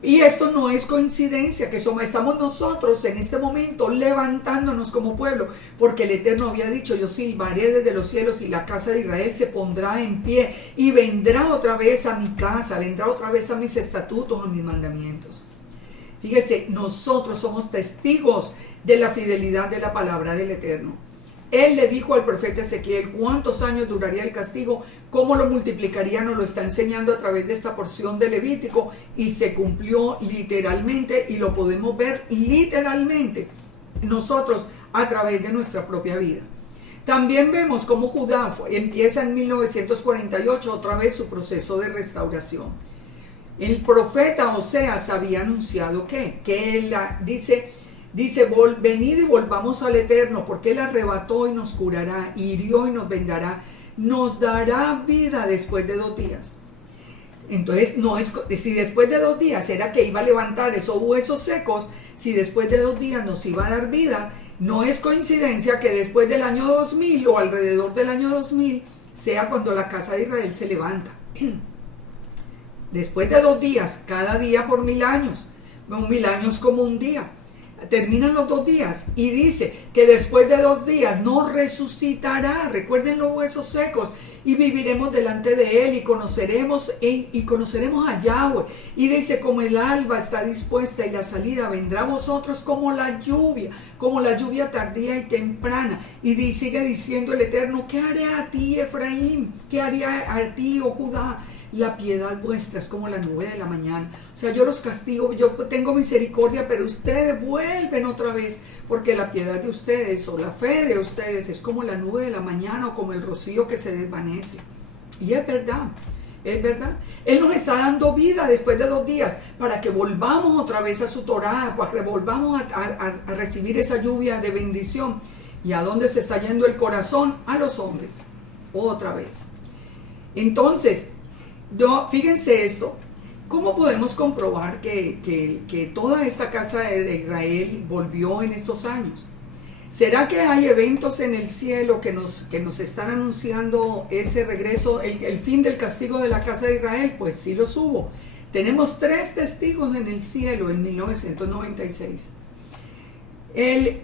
Y esto no es coincidencia, que estamos nosotros en este momento levantándonos como pueblo, porque el Eterno había dicho: yo silbaré desde los cielos y la casa de Israel se pondrá en pie y vendrá otra vez a mi casa, vendrá otra vez a mis estatutos, a mis mandamientos. Fíjese, nosotros somos testigos de la fidelidad de la palabra del Eterno. Él le dijo al profeta Ezequiel cuántos años duraría el castigo, cómo lo multiplicaría, nos lo está enseñando a través de esta porción de Levítico, y se cumplió literalmente, y lo podemos ver literalmente nosotros a través de nuestra propia vida. También vemos cómo Judá empieza en 1948 otra vez su proceso de restauración. El profeta Oseas había anunciado que él dice, venid y volvamos al Eterno, porque Él arrebató y nos curará, hirió y nos vendará, nos dará vida después de 2 días. Entonces, si después de 2 días era que iba a levantar esos huesos secos, si después de 2 días nos iba a dar vida, no es coincidencia que después del año 2000 o alrededor del año 2000 sea cuando la casa de Israel se levanta. Después de 2 días, cada día por 1000 años, 1000 años como un día. Terminan los 2 días y dice que después de 2 días nos resucitará, recuerden los huesos secos, y viviremos delante de Él y conoceremos a Yahweh. Y dice: como el alba está dispuesta y la salida vendrá a vosotros como la lluvia tardía y temprana. Y sigue diciendo el Eterno: ¿qué haré a ti, Efraín? ¿Qué haré a ti, oh Judá? La piedad vuestra es como la nube de la mañana. O sea, yo los castigo, yo tengo misericordia, pero ustedes vuelven otra vez, porque la piedad de ustedes o la fe de ustedes es como la nube de la mañana o como el rocío que se desvanece. Y es verdad, es verdad. Él nos está dando vida después de 2 días para que volvamos otra vez a su Torá, para que volvamos a recibir esa lluvia de bendición. ¿Y a dónde se está yendo el corazón? A los hombres, otra vez. Entonces, fíjense esto, ¿cómo podemos comprobar que toda esta casa de Israel volvió en estos años? ¿Será que hay eventos en el cielo que nos están anunciando ese regreso, el fin del castigo de la casa de Israel? Pues sí los hubo. Tenemos 3 testigos en el cielo en 1996. El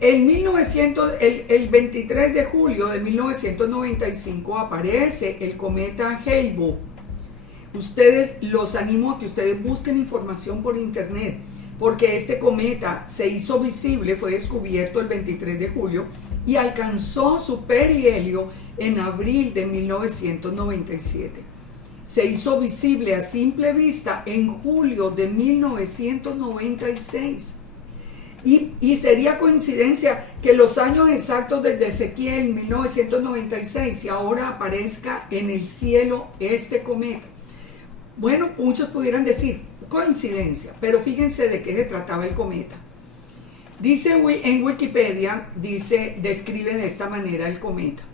23 de julio de 1995 aparece el cometa Hale-Bopp. Los animo a que ustedes busquen información por internet, porque este cometa se hizo visible, fue descubierto el 23 de julio y alcanzó su perihelio en abril de 1997. Se hizo visible a simple vista en julio de 1996. Y sería coincidencia que los años exactos desde Ezequiel 1996 y ahora aparezca en el cielo este cometa. Bueno, muchos pudieran decir coincidencia, pero fíjense de qué se trataba el cometa. Dice en Wikipedia, describe de esta manera el cometa.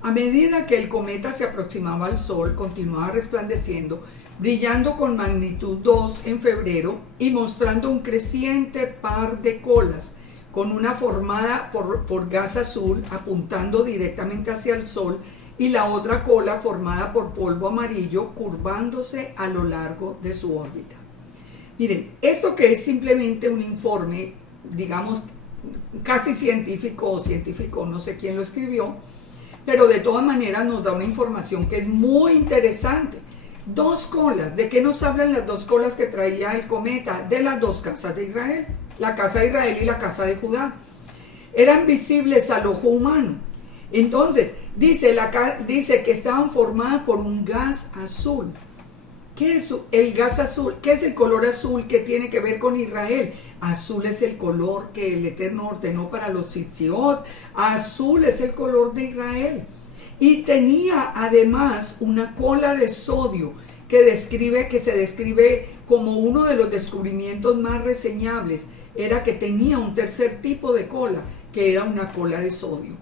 A medida que el cometa se aproximaba al Sol, continuaba resplandeciendo, brillando con magnitud 2 en febrero y mostrando un creciente par de colas, con una formada por gas azul apuntando directamente hacia el Sol, y la otra cola formada por polvo amarillo curvándose a lo largo de su órbita. Miren, esto que es simplemente un informe, digamos, casi científico, no sé quién lo escribió, pero de todas maneras nos da una información que es muy interesante. Dos colas. ¿De qué nos hablan las dos colas que traía el cometa? De las dos casas de Israel. La casa de Israel y la casa de Judá. Eran visibles al ojo humano. Entonces, dice que estaban formadas por un gas azul. ¿Qué es el gas azul? ¿Qué es el color azul que tiene que ver con Israel? Azul es el color que el Eterno ordenó para los Tzitziot. Azul es el color de Israel. Y tenía además una cola de sodio que se describe como uno de los descubrimientos más reseñables. Era que tenía un tercer tipo de cola, que era una cola de sodio.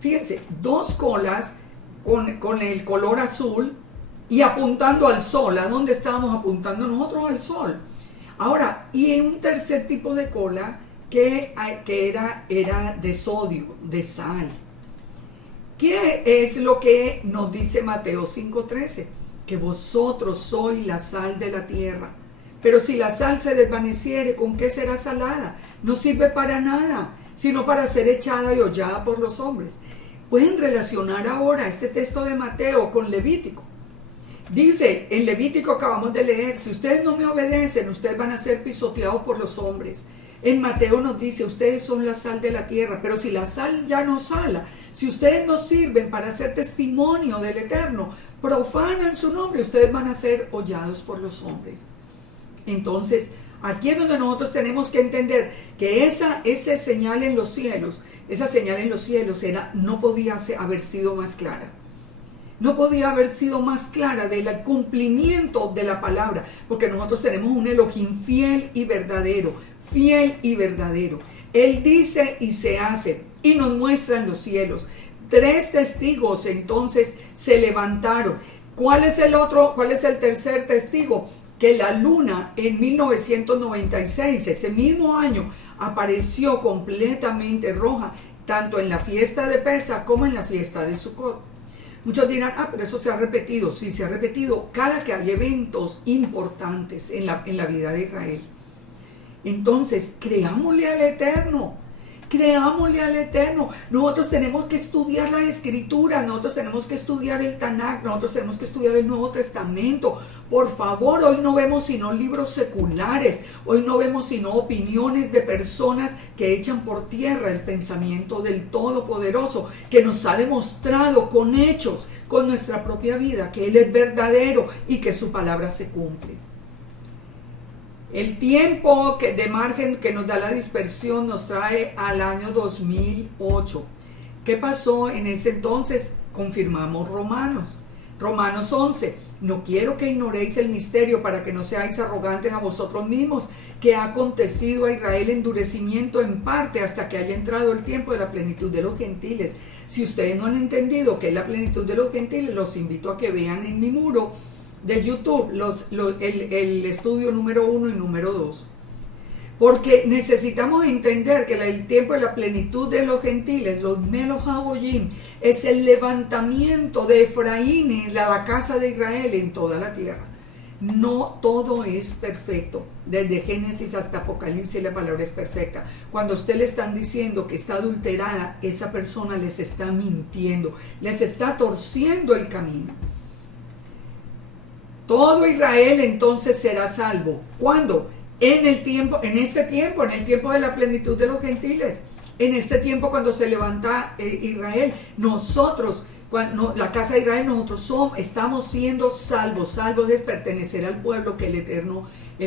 Fíjense, dos colas con el color azul y apuntando al sol. ¿A dónde estábamos apuntando nosotros? Al sol. Ahora, y un tercer tipo de cola que era de sodio, de sal. ¿Qué es lo que nos dice Mateo 5:13? Que vosotros sois la sal de la tierra. Pero si la sal se desvaneciere, ¿con qué será salada? No sirve para nada, sino para ser echada y hollada por los hombres. Pueden relacionar ahora este texto de Mateo con Levítico. Dice, en Levítico acabamos de leer, si ustedes no me obedecen, ustedes van a ser pisoteados por los hombres. En Mateo nos dice, ustedes son la sal de la tierra, pero si la sal ya no sala, si ustedes no sirven para hacer testimonio del Eterno, profanan su nombre, ustedes van a ser hollados por los hombres. Entonces, aquí es donde nosotros tenemos que entender que esa señal en los cielos, no podía haber sido más clara. No podía haber sido más clara del cumplimiento de la palabra, porque nosotros tenemos un Elohim fiel y verdadero. Él dice y se hace, y nos muestra en los cielos. 3 testigos entonces se levantaron. ¿Cuál es el tercer testigo? Que la luna en 1996, ese mismo año, apareció completamente roja, tanto en la fiesta de Pesach como en la fiesta de Sukkot. Muchos dirán, pero eso se ha repetido. Sí, se ha repetido cada que hay eventos importantes en la vida de Israel. Entonces, creámosle al Eterno. Nosotros tenemos que estudiar la Escritura, nosotros tenemos que estudiar el Tanakh, nosotros tenemos que estudiar el Nuevo Testamento. Por favor, hoy no vemos sino libros seculares, hoy no vemos sino opiniones de personas que echan por tierra el pensamiento del Todopoderoso, que nos ha demostrado con hechos, con nuestra propia vida, que Él es verdadero y que su palabra se cumple. El tiempo de margen que nos da la dispersión nos trae al año 2008. ¿Qué pasó en ese entonces? Confirmamos Romanos 11. No quiero que ignoréis el misterio para que no seáis arrogantes a vosotros mismos, que ha acontecido a Israel endurecimiento en parte hasta que haya entrado el tiempo de la plenitud de los gentiles. Si ustedes no han entendido qué es la plenitud de los gentiles, los invito a que vean en mi muro de YouTube el estudio número 1 y número 2. Porque necesitamos entender que el tiempo de la plenitud de los gentiles, los Melos Hagoyim, es el levantamiento de Efraín y la casa de Israel en toda la tierra. No todo es perfecto. Desde Génesis hasta Apocalipsis la palabra es perfecta. Cuando a usted le están diciendo que está adulterada, esa persona les está mintiendo, les está torciendo el camino. Todo Israel entonces será salvo. ¿Cuándo? En el tiempo de la plenitud de los gentiles. En este tiempo cuando se levanta Israel. Nosotros, la casa de Israel, nosotros estamos siendo salvos de pertenecer al pueblo que el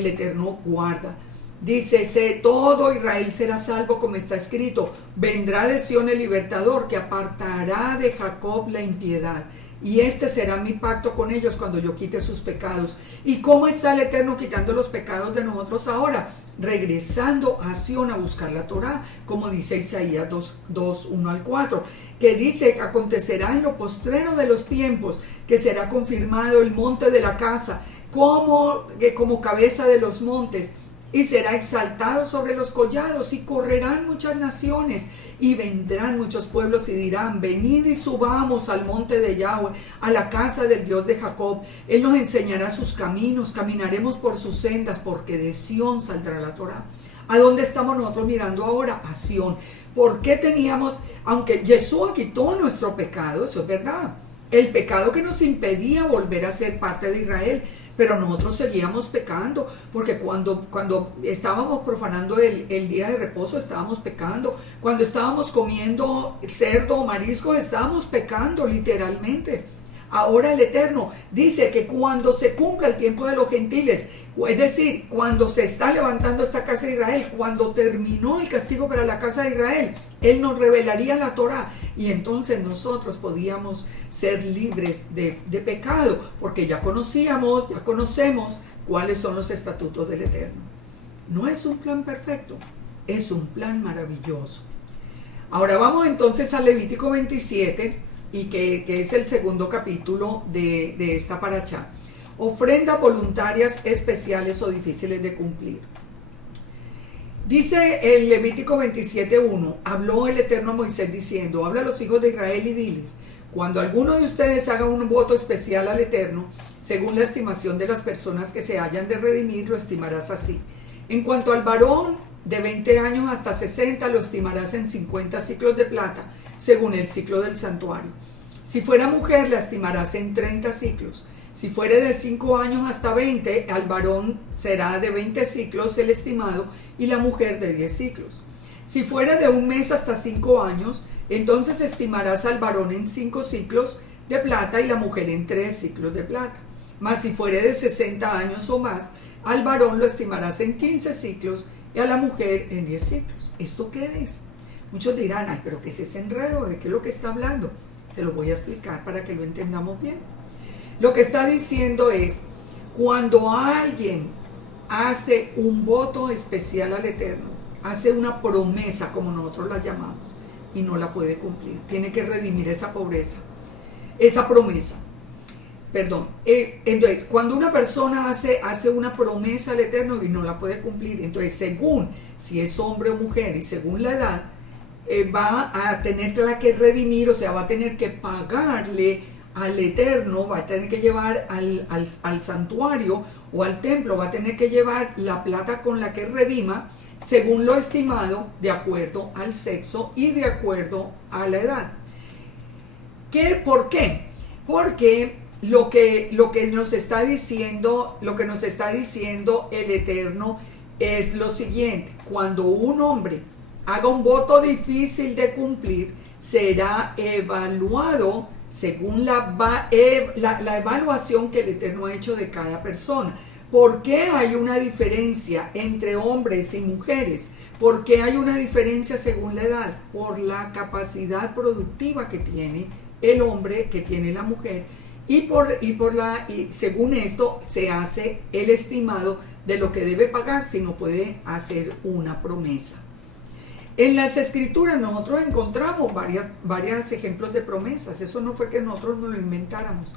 Eterno guarda. Dice, todo Israel será salvo, como está escrito. Vendrá de Sión el libertador, que apartará de Jacob la impiedad. Y este será mi pacto con ellos cuando yo quite sus pecados. ¿Y cómo está el Eterno quitando los pecados de nosotros ahora? Regresando a Sión a buscar la Torá, como dice Isaías 2, 1 al 4, que dice, acontecerá en lo postrero de los tiempos, que será confirmado el monte de la casa, como cabeza de los montes, y será exaltado sobre los collados, y correrán muchas naciones, y vendrán muchos pueblos y dirán, venid y subamos al monte de Yahweh, a la casa del Dios de Jacob. Él nos enseñará sus caminos, caminaremos por sus sendas, porque de Sión saldrá la Torá. ¿A dónde estamos nosotros mirando ahora? A Sión. ¿Por qué aunque Yeshua quitó nuestro pecado, eso es verdad, el pecado que nos impedía volver a ser parte de Israel. Pero nosotros seguíamos pecando, porque cuando estábamos profanando el día de reposo, estábamos pecando. Cuando estábamos comiendo cerdo o marisco, estábamos pecando literalmente. Ahora el Eterno dice que cuando se cumpla el tiempo de los gentiles, es decir, cuando se está levantando esta casa de Israel, cuando terminó el castigo para la casa de Israel, Él nos revelaría la Torá y entonces nosotros podíamos ser libres de pecado, porque ya conocemos cuáles son los estatutos del Eterno. No es un plan perfecto, es un plan maravilloso. Ahora vamos entonces a Levítico 27, y que es el segundo capítulo de esta parashá. Ofrendas voluntarias especiales o difíciles de cumplir. Dice el Levítico 27:1, habló el Eterno a Moisés diciendo, habla a los hijos de Israel y diles, cuando alguno de ustedes haga un voto especial al Eterno, según la estimación de las personas que se hayan de redimir, lo estimarás así. En cuanto al varón de 20 años hasta 60, lo estimarás en 50 ciclos de plata, según el ciclo del santuario. Si fuera mujer, la estimarás en 30 ciclos. Si fuere de 5 años hasta 20, al varón será de 20 ciclos el estimado y la mujer de 10 ciclos. Si fuera de un mes hasta 5 años, entonces estimarás al varón en 5 ciclos de plata y la mujer en 3 ciclos de plata. Mas si fuere de 60 años o más, al varón lo estimarás en 15 ciclos y a la mujer en 10 ciclos. ¿Esto qué es? Muchos dirán, ay, pero ¿qué es ese enredo? ¿De qué es lo que está hablando? Te lo voy a explicar para que lo entendamos bien. Lo que está diciendo es, cuando alguien hace un voto especial al Eterno, hace una promesa, como nosotros la llamamos, y no la puede cumplir, tiene que redimir esa promesa. Entonces, cuando una persona hace una promesa al Eterno y no la puede cumplir, entonces según si es hombre o mujer y según la edad, va a tenerla que redimir, o sea, va a tener que pagarle al Eterno, va a tener que llevar al santuario o al templo, va a tener que llevar la plata con la que redima, según lo estimado, de acuerdo al sexo y de acuerdo a la edad. ¿Por qué? Porque lo que nos está diciendo el Eterno es lo siguiente: cuando un hombre haga un voto difícil de cumplir, será evaluado según la evaluación que el Eterno ha hecho de cada persona. ¿Por qué hay una diferencia entre hombres y mujeres? ¿Por qué hay una diferencia según la edad? Por la capacidad productiva que tiene el hombre, que tiene la mujer, y según esto se hace el estimado de lo que debe pagar si no puede hacer una promesa. En las escrituras nosotros encontramos varios ejemplos de promesas. Eso no fue que nosotros nos lo inventáramos.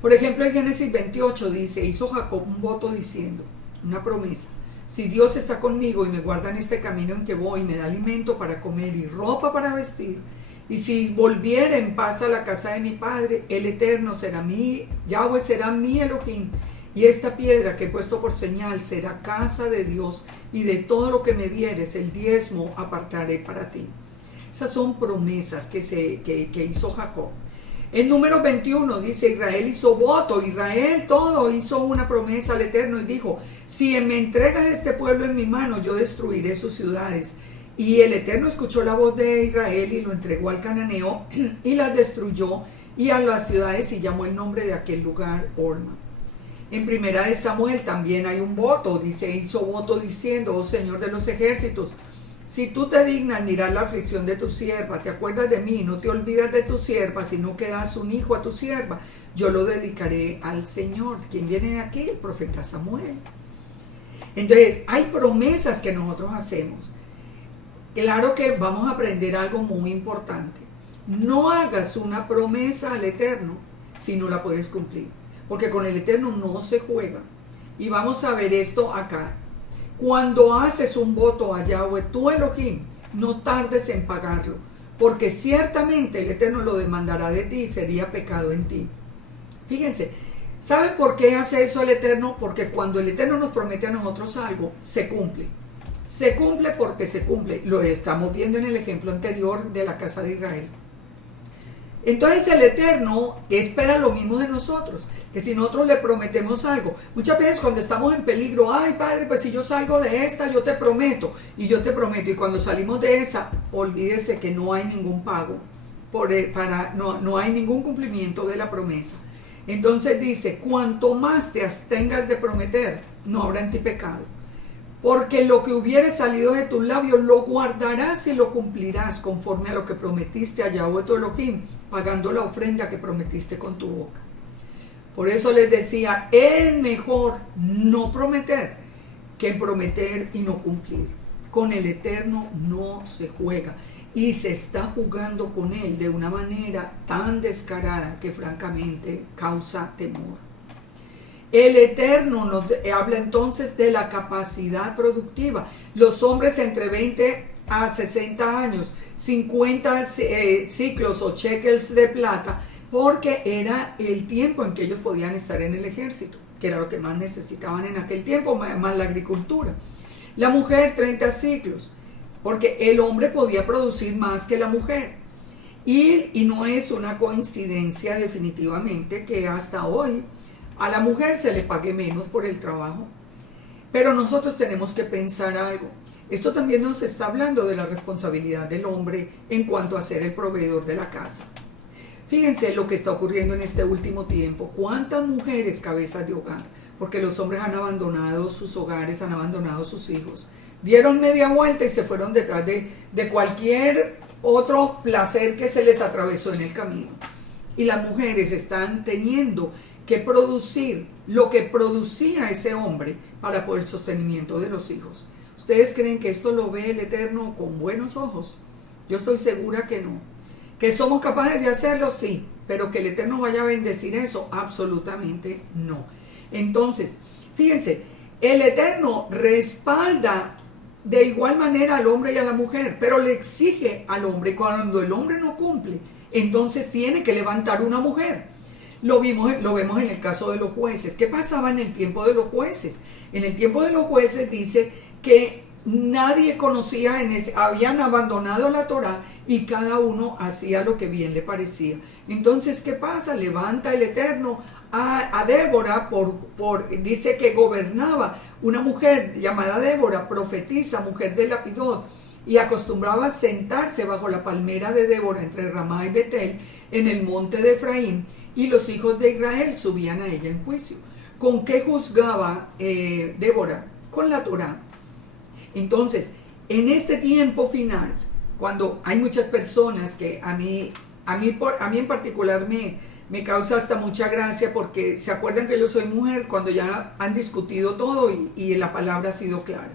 Por ejemplo, en Génesis 28 dice, hizo Jacob un voto diciendo, una promesa: si Dios está conmigo y me guarda en este camino en que voy, me da alimento para comer y ropa para vestir, y si volviera en paz a la casa de mi padre, el Eterno será Yahweh será mi Elohim, y esta piedra que he puesto por señal será casa de Dios, y de todo lo que me dieres, el diezmo apartaré para ti. Esas son promesas que hizo Jacob. En Números 21 dice, Israel hizo voto, Israel todo hizo una promesa al Eterno y dijo, si me entregas este pueblo en mi mano, yo destruiré sus ciudades. Y el Eterno escuchó la voz de Israel y lo entregó al cananeo y las destruyó y a las ciudades y llamó el nombre de aquel lugar Horma. En Primera de Samuel también hay un voto, dice, hizo voto diciendo, oh Señor de los ejércitos, si tú te dignas mirar la aflicción de tu sierva, te acuerdas de mí, no te olvidas de tu sierva, sino que das un hijo a tu sierva, yo lo dedicaré al Señor. ¿Quién viene aquí? El profeta Samuel. Entonces, hay promesas que nosotros hacemos. Claro que vamos a aprender algo muy importante. No hagas una promesa al Eterno si no la puedes cumplir, porque con el Eterno no se juega. Y vamos a ver esto acá. Cuando haces un voto a Yahweh, tu Elohim, no tardes en pagarlo, porque ciertamente el Eterno lo demandará de ti y sería pecado en ti. Fíjense, ¿saben por qué hace eso el Eterno? Porque cuando el Eterno nos promete a nosotros algo, se cumple. Se cumple porque se cumple. Lo estamos viendo en el ejemplo anterior de la casa de Israel. Entonces el Eterno espera lo mismo de nosotros, que si nosotros le prometemos algo, muchas veces cuando estamos en peligro, ay Padre, pues si yo salgo de esta, yo te prometo, y yo te prometo, y cuando salimos de esa, olvídese que no hay ningún pago, no hay ningún cumplimiento de la promesa. Entonces dice, cuanto más te abstengas de prometer, no habrá en ti pecado. Porque lo que hubiere salido de tus labios lo guardarás y lo cumplirás conforme a lo que prometiste a Yahweh tu Elohim, pagando la ofrenda que prometiste con tu boca. Por eso les decía, es mejor no prometer que prometer y no cumplir. Con el Eterno no se juega. Y se está jugando con él de una manera tan descarada que francamente causa temor. El Eterno nos habla entonces de la capacidad productiva. Los hombres entre 20 a 60 años, 50 ciclos o shekels de plata, porque era el tiempo en que ellos podían estar en el ejército, que era lo que más necesitaban en aquel tiempo, más la agricultura. La mujer 30 ciclos, porque el hombre podía producir más que la mujer. Y no es una coincidencia definitivamente que hasta hoy a la mujer se le pague menos por el trabajo. Pero nosotros tenemos que pensar algo. Esto también nos está hablando de la responsabilidad del hombre en cuanto a ser el proveedor de la casa. Fíjense lo que está ocurriendo en este último tiempo. ¿Cuántas mujeres cabezas de hogar? Porque los hombres han abandonado sus hogares, han abandonado sus hijos. Dieron media vuelta y se fueron detrás de cualquier otro placer que se les atravesó en el camino. Y las mujeres están teniendo que producir lo que producía ese hombre para por el sostenimiento de los hijos. ¿Ustedes creen que esto lo ve el Eterno con buenos ojos? Yo estoy segura que no. ¿Que somos capaces de hacerlo? Sí. Pero que el Eterno vaya a bendecir eso, absolutamente no. Entonces, fíjense, el Eterno respalda de igual manera al hombre y a la mujer, pero le exige al hombre, cuando el hombre no cumple, entonces tiene que levantar una mujer. Lo vemos en el caso de los jueces. ¿Qué pasaba en el tiempo de los jueces? En el tiempo de los jueces dice que nadie conocía, habían abandonado la Torá y cada uno hacía lo que bien le parecía. Entonces, ¿qué pasa? Levanta el Eterno a Débora, dice que gobernaba una mujer llamada Débora, profetisa, mujer de Lapidot, y acostumbraba a sentarse bajo la palmera de Débora entre Ramá y Betel en el monte de Efraín, y los hijos de Israel subían a ella en juicio. ¿Con qué juzgaba Débora? Con la Torá. Entonces, en este tiempo final, cuando hay muchas personas que a mí en particular me causa hasta mucha gracia, porque se acuerdan que yo soy mujer cuando ya han discutido todo y la palabra ha sido clara.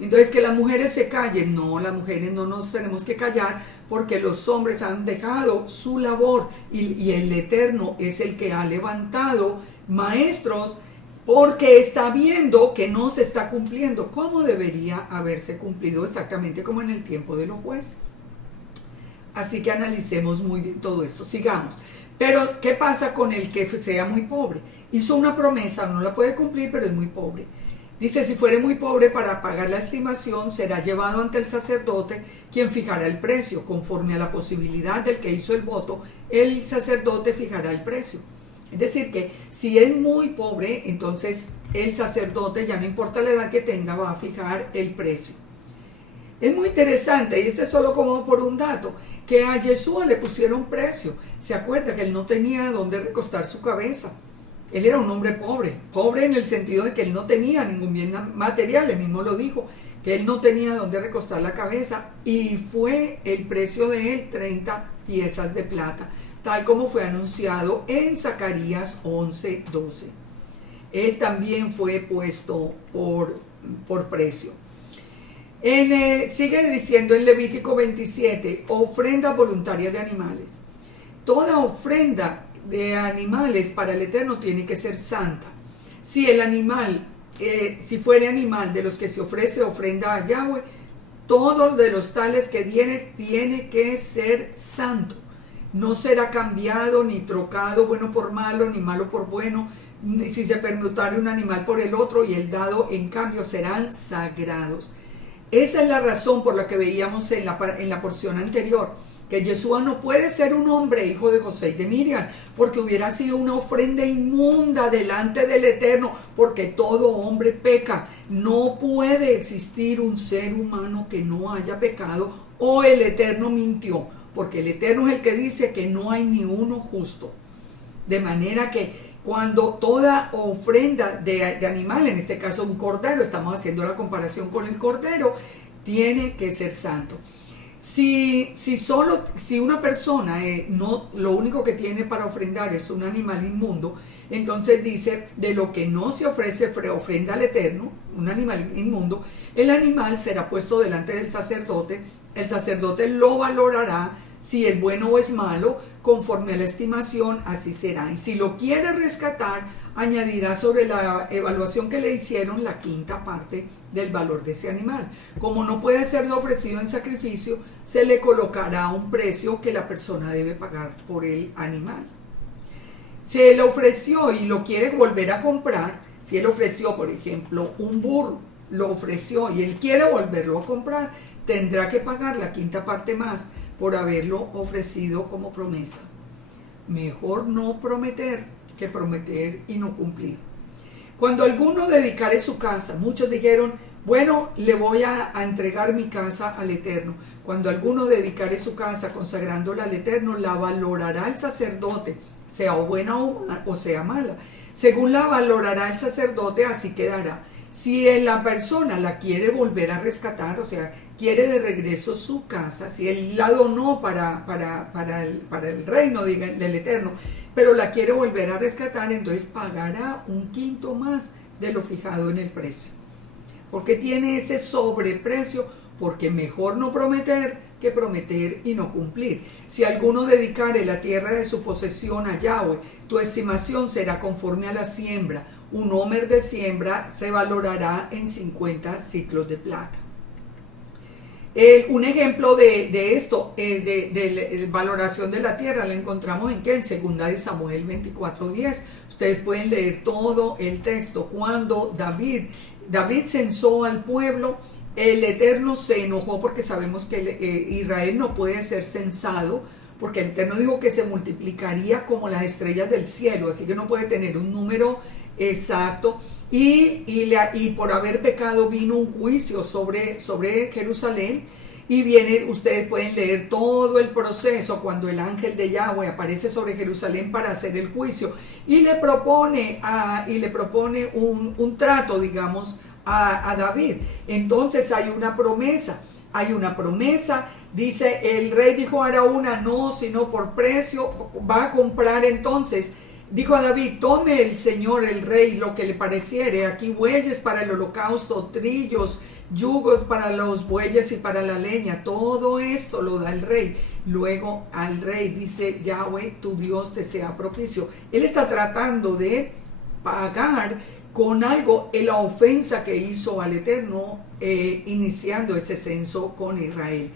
Entonces, que las mujeres se callen. No, las mujeres no nos tenemos que callar, porque los hombres han dejado su labor y el Eterno es el que ha levantado maestros, porque está viendo que no se está cumpliendo como debería haberse cumplido, exactamente como en el tiempo de los jueces. Así que analicemos muy bien todo esto. Sigamos. Pero, ¿qué pasa con el que sea muy pobre? Hizo una promesa, no la puede cumplir, pero es muy pobre. Dice, si fuere muy pobre para pagar la estimación, será llevado ante el sacerdote, quien fijará el precio. Conforme a la posibilidad del que hizo el voto, el sacerdote fijará el precio. Es decir, que si es muy pobre, entonces el sacerdote, ya no importa la edad que tenga, va a fijar el precio. Es muy interesante, y esto es solo como por un dato, que a Yeshua le pusieron precio. Se acuerda que él no tenía dónde recostar su cabeza. Él era un hombre pobre en el sentido de que él no tenía ningún bien material, él mismo lo dijo, que él no tenía dónde recostar la cabeza, y fue el precio de él 30 piezas de plata, tal como fue anunciado en Zacarías 11:12. Él también fue puesto por precio. Sigue diciendo en Levítico 27, ofrenda voluntaria de animales. Toda ofrenda de animales para el Eterno tiene que ser santa. Si el animal, si fuere animal de los que se ofrece ofrenda a Yahweh, todo de los tales que tiene que ser santo. No será cambiado ni trocado bueno por malo, ni malo por bueno, si se permutare un animal por el otro, y el dado en cambio serán sagrados. Esa es la razón por la que veíamos en la porción anterior, que Yeshua no puede ser un hombre hijo de José y de Miriam, porque hubiera sido una ofrenda inmunda delante del Eterno, porque todo hombre peca. No puede existir un ser humano que no haya pecado, o el Eterno mintió, porque el Eterno es el que dice que no hay ni uno justo. De manera que cuando toda ofrenda de animal, en este caso un cordero, estamos haciendo la comparación con el cordero, tiene que ser santo. Si una persona no, lo único que tiene para ofrendar es un animal inmundo, entonces dice, de lo que no se ofrece ofrenda al Eterno, un animal inmundo, el animal será puesto delante del sacerdote, el sacerdote lo valorará, si es bueno o es malo, conforme a la estimación, así será. Y si lo quiere rescatar, añadirá sobre la evaluación que le hicieron la quinta parte del valor de ese animal. Como no puede ser ofrecido en sacrificio, se le colocará un precio que la persona debe pagar por el animal. Si él ofreció y lo quiere volver a comprar, si él ofreció, por ejemplo, un burro, lo ofreció y él quiere volverlo a comprar, tendrá que pagar la quinta parte más por haberlo ofrecido como promesa. Mejor no prometer que prometer y no cumplir. Cuando alguno dedicare su casa, muchos dijeron, bueno, le voy a entregar mi casa al Eterno. Cuando alguno dedicare su casa consagrándola al Eterno, la valorará el sacerdote, sea buena o sea mala. Según la valorará el sacerdote, así quedará. Si la persona la quiere volver a rescatar, o sea, quiere de regreso su casa, si él la donó para el reino del Eterno, pero la quiere volver a rescatar, entonces pagará un quinto más de lo fijado en el precio. ¿Por qué tiene ese sobreprecio? Porque mejor no prometer que prometer y no cumplir. Si alguno dedicare la tierra de su posesión a Yahweh, tu estimación será conforme a la siembra. Un homer de siembra se valorará en 50 ciclos de plata. Un ejemplo de esto, de valoración de la tierra, la encontramos en segunda de Samuel 24:10. Ustedes pueden leer todo el texto. Cuando David censó al pueblo, el Eterno se enojó porque sabemos que Israel no puede ser censado, porque el Eterno dijo que se multiplicaría como las estrellas del cielo, así que no puede tener un número exacto. Y por haber pecado vino un juicio sobre Jerusalén. Y ustedes pueden leer todo el proceso cuando el ángel de Yahweh aparece sobre Jerusalén para hacer el juicio y le propone un trato, digamos, a David. Entonces hay una promesa, dice, el rey dijo a Araúna, no, sino por precio, va a comprar entonces. Dijo a David, tome el Señor, el rey, lo que le pareciere, aquí bueyes para el holocausto, trillos, yugos para los bueyes y para la leña, todo esto lo da el rey. Luego al rey dice, Yahweh, tu Dios te sea propicio. Él está tratando de pagar con algo la ofensa que hizo al Eterno, iniciando ese censo con Israel.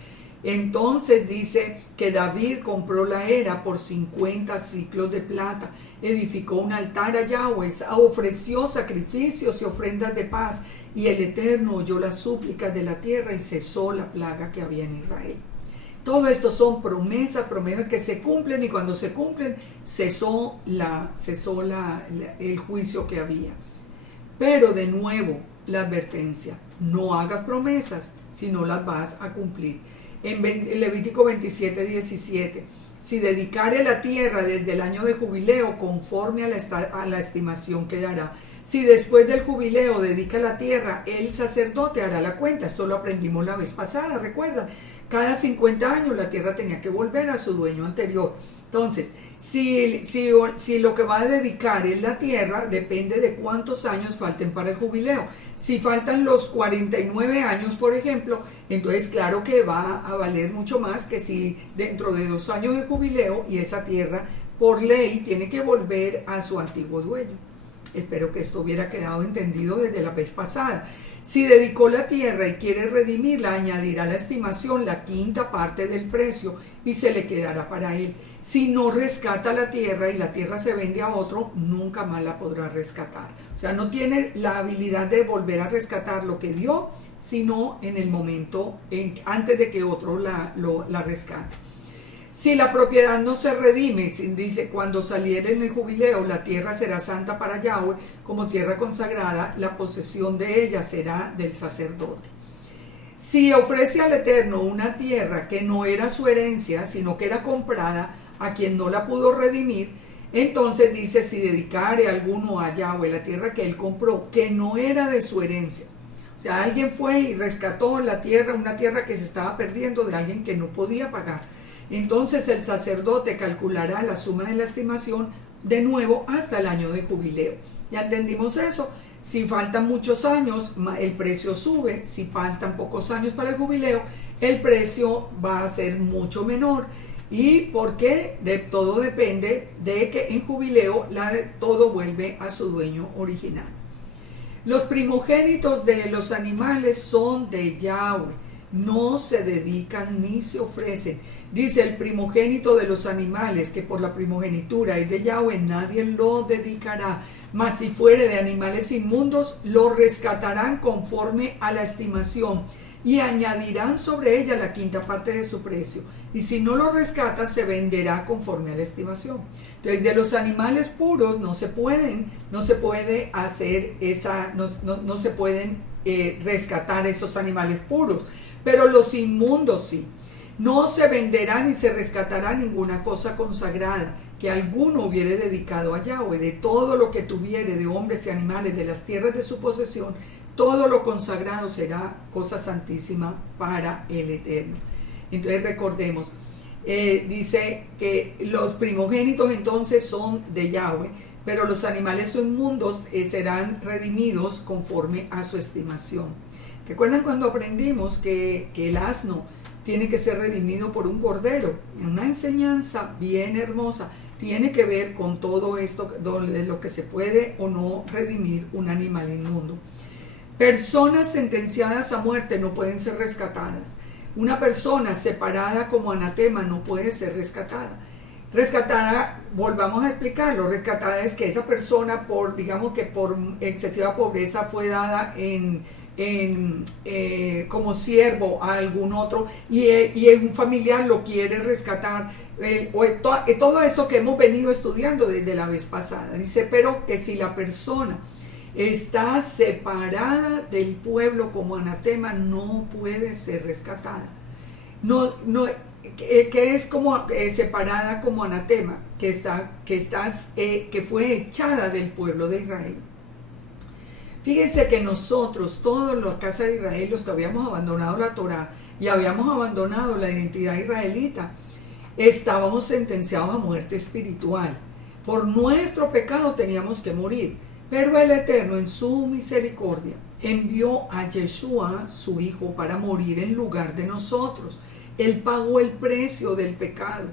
Entonces dice que David compró la era por 50 ciclos de plata, edificó un altar a Yahweh, ofreció sacrificios y ofrendas de paz, y el Eterno oyó las súplicas de la tierra y cesó la plaga que había en Israel. Todo esto son promesas que se cumplen, y cuando se cumplen cesó el juicio que había. Pero de nuevo la advertencia, no hagas promesas si no las vas a cumplir. En Levítico 27:17, si dedicare la tierra desde el año de jubileo, conforme a la estimación que dará. Si después del jubileo dedica la tierra, el sacerdote hará la cuenta. Esto lo aprendimos la vez pasada, recuerdan. Cada 50 años la tierra tenía que volver a su dueño anterior. Entonces, si lo que va a dedicar es la tierra, depende de cuántos años falten para el jubileo. Si faltan los 49 años, por ejemplo, entonces claro que va a valer mucho más que si dentro de 2 años de jubileo y esa tierra por ley tiene que volver a su antiguo dueño. Espero que esto hubiera quedado entendido desde la vez pasada. Si dedicó la tierra y quiere redimirla, añadirá la estimación la quinta parte del precio y se le quedará para él. Si no rescata la tierra y la tierra se vende a otro, nunca más la podrá rescatar. O sea, no tiene la habilidad de volver a rescatar lo que dio sino en el momento, antes de que otro la rescate. Si la propiedad no se redime, dice, cuando saliere en el jubileo, la tierra será santa para Yahweh, como tierra consagrada, la posesión de ella será del sacerdote. Si ofrece al Eterno una tierra que no era su herencia, sino que era comprada a quien no la pudo redimir, entonces dice, si dedicare alguno a Yahweh la tierra que él compró, que no era de su herencia. O sea, alguien fue y rescató la tierra, una tierra que se estaba perdiendo de alguien que no podía pagar. Entonces el sacerdote calculará la suma de la estimación de nuevo hasta el año de jubileo. Ya entendimos eso. Si faltan muchos años, el precio sube. Si faltan pocos años para el jubileo, el precio va a ser mucho menor. ¿Y por qué? Todo depende de que en jubileo todo vuelve a su dueño original. Los primogénitos de los animales son de Yahweh. No se dedican ni se ofrecen. Dice el primogénito de los animales, que por la primogenitura es de Yahweh, nadie lo dedicará. Mas si fuere de animales inmundos, lo rescatarán conforme a la estimación y añadirán sobre ella la quinta parte de su precio. Y si no lo rescatan, se venderá conforme a la estimación. Entonces, de los animales puros no se pueden rescatar esos animales puros, pero los inmundos sí. No se venderá ni se rescatará ninguna cosa consagrada que alguno hubiere dedicado a Yahweh. De todo lo que tuviere de hombres y animales de las tierras de su posesión, todo lo consagrado será cosa santísima para el Eterno. Entonces recordemos, dice que los primogénitos entonces son de Yahweh, pero los animales inmundos serán redimidos conforme a su estimación. ¿Recuerdan cuando aprendimos que el asno tiene que ser redimido por un cordero? Una enseñanza bien hermosa. Tiene que ver con todo esto, de lo que se puede o no redimir un animal inmundo. Personas sentenciadas a muerte no pueden ser rescatadas. Una persona separada como anatema no puede ser rescatada. Rescatada, volvamos a explicarlo, rescatada es que esa persona por excesiva pobreza fue dada como siervo a algún otro y un familiar lo quiere rescatar, todo esto que hemos venido estudiando desde la vez pasada. Dice, pero que si la persona está separada del pueblo como anatema, no puede ser rescatada. Que es como separada como anatema, que fue echada del pueblo de Israel. Fíjense que nosotros, todos los casa de Israel, los que habíamos abandonado la Torá y habíamos abandonado la identidad israelita, estábamos sentenciados a muerte espiritual. Por nuestro pecado teníamos que morir. Pero el Eterno, en su misericordia, envió a Yeshua, su Hijo, para morir en lugar de nosotros. Él pagó el precio del pecado.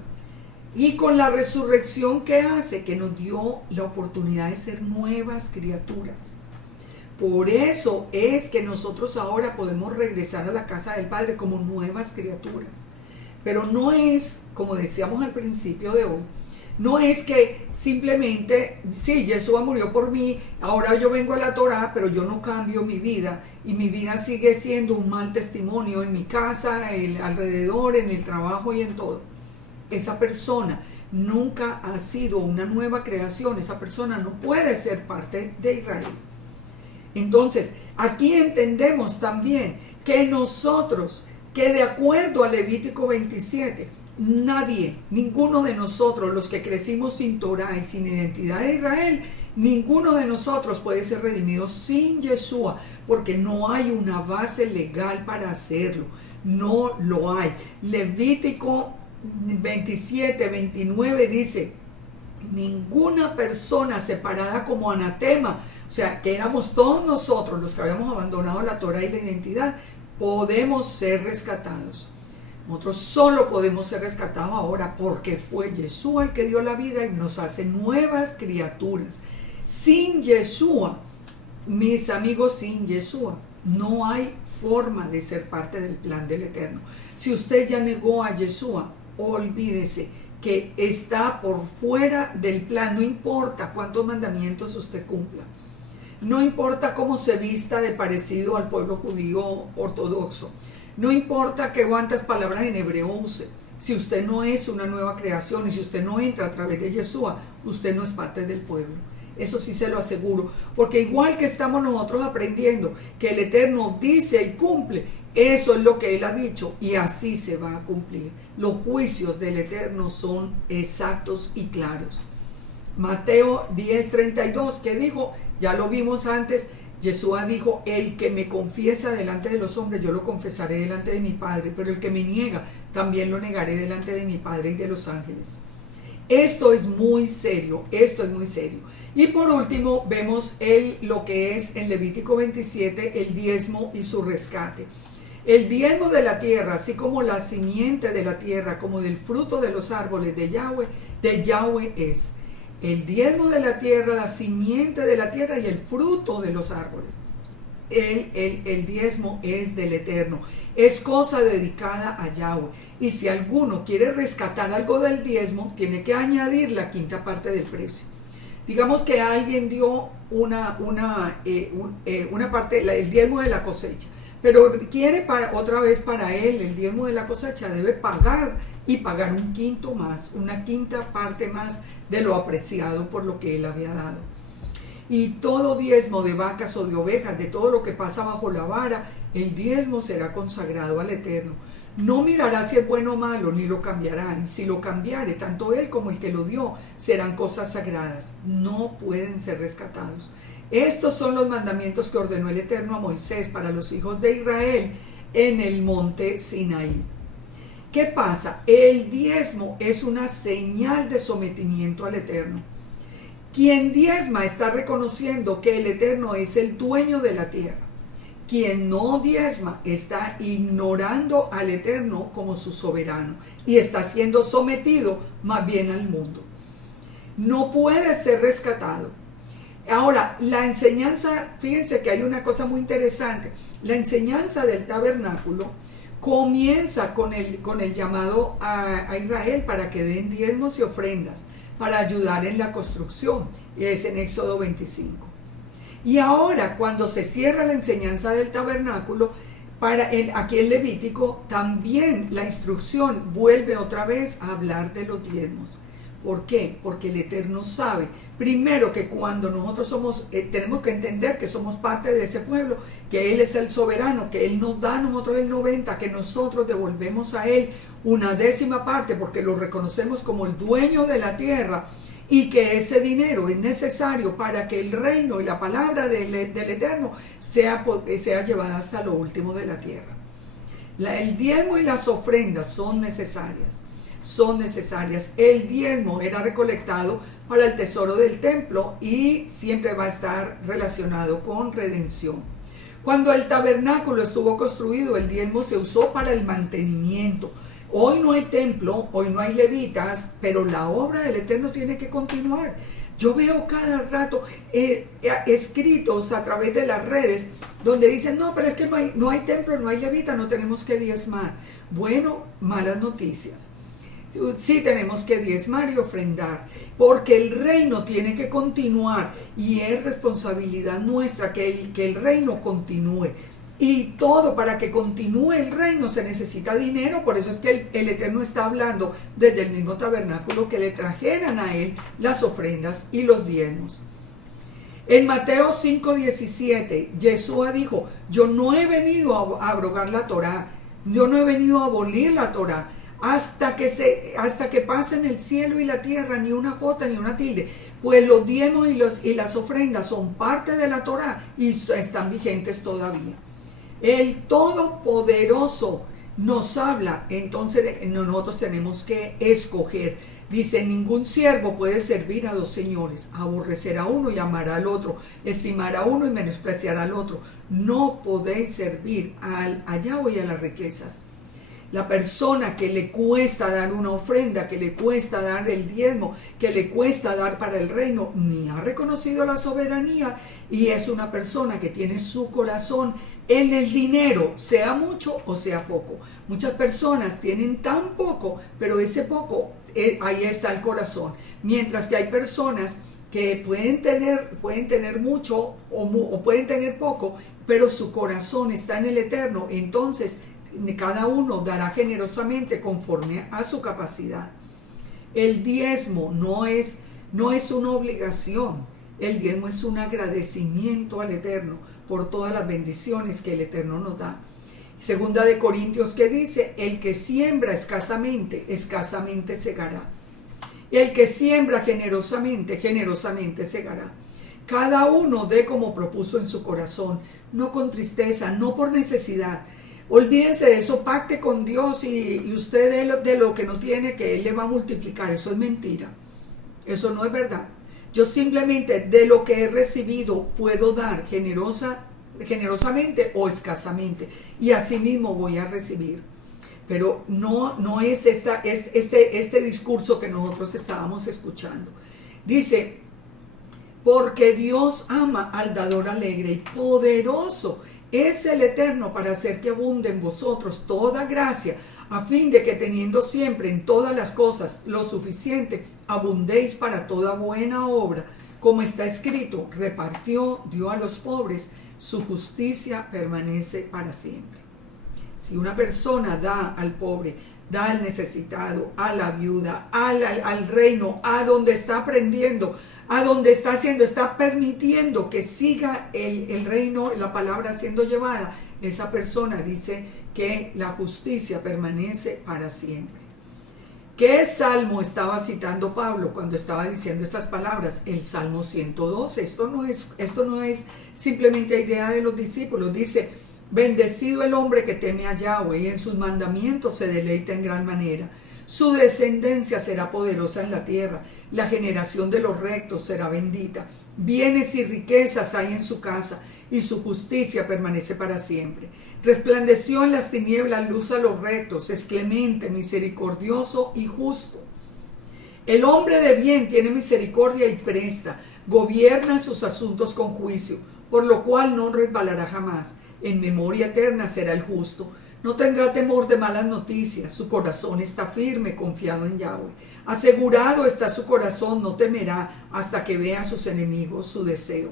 Y con la resurrección que hace, que nos dio la oportunidad de ser nuevas criaturas. Por eso es que nosotros ahora podemos regresar a la casa del Padre como nuevas criaturas. Pero no es, como decíamos al principio de hoy, no es que simplemente, sí, Yeshua murió por mí, ahora yo vengo a la Torá, pero yo no cambio mi vida y mi vida sigue siendo un mal testimonio en mi casa, alrededor, en el trabajo y en todo. Esa persona nunca ha sido una nueva creación, esa persona no puede ser parte de Israel. Entonces, aquí entendemos también que nosotros, que de acuerdo a Levítico 27, ninguno de nosotros, los que crecimos sin Torah y sin identidad de Israel, ninguno de nosotros puede ser redimido sin Yeshua, porque no hay una base legal para hacerlo. No lo hay. Levítico 27, 29 dice, ninguna persona separada como anatema, o sea, que éramos todos nosotros los que habíamos abandonado la Torah y la identidad, podemos ser rescatados. Nosotros solo podemos ser rescatados ahora porque fue Yeshua el que dio la vida y nos hace nuevas criaturas. Sin Yeshua, mis amigos, sin Yeshua, no hay forma de ser parte del plan del Eterno. Si usted ya negó a Yeshua, olvídese que está por fuera del plan, no importa cuántos mandamientos usted cumpla. No importa cómo se vista de parecido al pueblo judío ortodoxo. No importa qué cuántas palabras en hebreo use. Si usted no es una nueva creación y si usted no entra a través de Yeshua, usted no es parte del pueblo. Eso sí se lo aseguro. Porque igual que estamos nosotros aprendiendo que el Eterno dice y cumple, eso es lo que Él ha dicho y así se va a cumplir. Los juicios del Eterno son exactos y claros. Mateo 10:32, que dijo, ya lo vimos antes, Yeshua dijo, el que me confiesa delante de los hombres, yo lo confesaré delante de mi Padre, pero el que me niega, también lo negaré delante de mi Padre y de los ángeles. Esto es muy serio, esto es muy serio. Y por último, vemos lo que es en Levítico 27, el diezmo y su rescate. El diezmo de la tierra, así como la simiente de la tierra, como del fruto de los árboles de Yahweh es. El diezmo de la tierra, la simiente de la tierra y el fruto de los árboles. El diezmo es del Eterno, es cosa dedicada a Yahweh. Y si alguno quiere rescatar algo del diezmo, tiene que añadir la quinta parte del precio. Digamos que alguien dio una parte, el diezmo de la cosecha, pero quiere otra vez para él el diezmo de la cosecha, debe pagar y pagar un quinto más, una quinta parte más de lo apreciado por lo que él había dado. Y todo diezmo de vacas o de ovejas, de todo lo que pasa bajo la vara, el diezmo será consagrado al Eterno. No mirará si es bueno o malo, ni lo cambiará. Y si lo cambiare, tanto él como el que lo dio serán cosas sagradas. No pueden ser rescatados. Estos son los mandamientos que ordenó el Eterno a Moisés para los hijos de Israel en el monte Sinaí. ¿Qué pasa? El diezmo es una señal de sometimiento al Eterno. Quien diezma está reconociendo que el Eterno es el dueño de la tierra. Quien no diezma está ignorando al Eterno como su soberano y está siendo sometido más bien al mundo. No puede ser rescatado. Ahora, la enseñanza, fíjense que hay una cosa muy interesante. La enseñanza del tabernáculo comienza con el llamado a Israel para que den diezmos y ofrendas para ayudar en la construcción. Es en Éxodo 25. Y ahora, cuando se cierra la enseñanza del tabernáculo, aquí en Levítico, también la instrucción vuelve otra vez a hablar de los diezmos. ¿Por qué? Porque el Eterno sabe, primero, que cuando nosotros tenemos que entender que somos parte de ese pueblo, que Él es el soberano, que Él nos da a nosotros el 90%, que nosotros devolvemos a Él una décima parte, porque lo reconocemos como el dueño de la tierra, y que ese dinero es necesario para que el reino y la palabra del Eterno sea llevada hasta lo último de la tierra. El diezmo y las ofrendas son necesarias. El diezmo era recolectado para el tesoro del templo y siempre va a estar relacionado con redención. Cuando el tabernáculo estuvo construido, el diezmo se usó para el mantenimiento. Hoy no hay templo, hoy no hay levitas, pero la obra del Eterno tiene que continuar. Yo veo cada rato escritos a través de las redes donde dicen, no, pero es que no hay templo, no hay levita, no tenemos que diezmar. Bueno, malas noticias. Sí tenemos que diezmar y ofrendar, porque el reino tiene que continuar y es responsabilidad nuestra que el reino continúe. Y todo para que continúe el reino se necesita dinero, por eso es que el Eterno está hablando desde el mismo tabernáculo que le trajeran a él las ofrendas y los diezmos. En Mateo 5:17, Yeshua dijo, yo no he venido a abrogar la Torá, yo no he venido a abolir la Torá, hasta que pasen el cielo y la tierra, ni una jota ni una tilde, pues los diezmos y las ofrendas son parte de la Torá y están vigentes todavía. El Todopoderoso nos habla entonces de que nosotros tenemos que escoger. Dice, ningún siervo puede servir a dos señores, aborrecer a uno y amar al otro, estimar a uno y menospreciar al otro. No podéis servir a Yahweh y a las riquezas. La persona que le cuesta dar una ofrenda, que le cuesta dar el diezmo, que le cuesta dar para el reino, ni ha reconocido la soberanía y es una persona que tiene su corazón en el dinero, sea mucho o sea poco. Muchas personas tienen tan poco, pero ese poco, ahí está el corazón. Mientras que hay personas que pueden tener mucho o pueden tener poco, pero su corazón está en el Eterno, entonces cada uno dará generosamente conforme a su capacidad. El diezmo no es una obligación, el diezmo es un agradecimiento al Eterno por todas las bendiciones que el Eterno nos da. Segunda de Corintios, que dice: el que siembra escasamente, escasamente segará. El que siembra generosamente, generosamente segará. Cada uno dé como propuso en su corazón, no con tristeza, no por necesidad. Olvídense de eso, pacte con Dios y usted de lo que no tiene, que Él le va a multiplicar. Eso es mentira. Eso no es verdad. Yo simplemente de lo que he recibido puedo dar generosamente o escasamente. Y así mismo voy a recibir. Pero no es este discurso que nosotros estábamos escuchando. Dice: porque Dios ama al dador alegre y poderoso es el Eterno para hacer que abunde en vosotros toda gracia, a fin de que teniendo siempre en todas las cosas lo suficiente, abundéis para toda buena obra. Como está escrito: repartió, dio a los pobres, su justicia permanece para siempre. Si una persona da al pobre, da al necesitado, a la viuda, al reino, a donde está aprendiendo, a donde está haciendo, está permitiendo que siga el reino, la palabra siendo llevada, esa persona dice que la justicia permanece para siempre. ¿Qué salmo estaba citando Pablo cuando estaba diciendo estas palabras? El Salmo 112. Esto no es simplemente idea de los discípulos. Dice: bendecido el hombre que teme a Yahweh y en sus mandamientos se deleita en gran manera. Su descendencia será poderosa en la tierra. La generación de los rectos será bendita. Bienes y riquezas hay en su casa y su justicia permanece para siempre. Resplandeció en las tinieblas luz a los rectos. Es clemente, misericordioso y justo. El hombre de bien tiene misericordia y presta. Gobierna sus asuntos con juicio, por lo cual no resbalará jamás. En memoria eterna será el justo. No tendrá temor de malas noticias. Su corazón está firme, confiado en Yahweh. Asegurado está su corazón, no temerá hasta que vea a sus enemigos su deseo.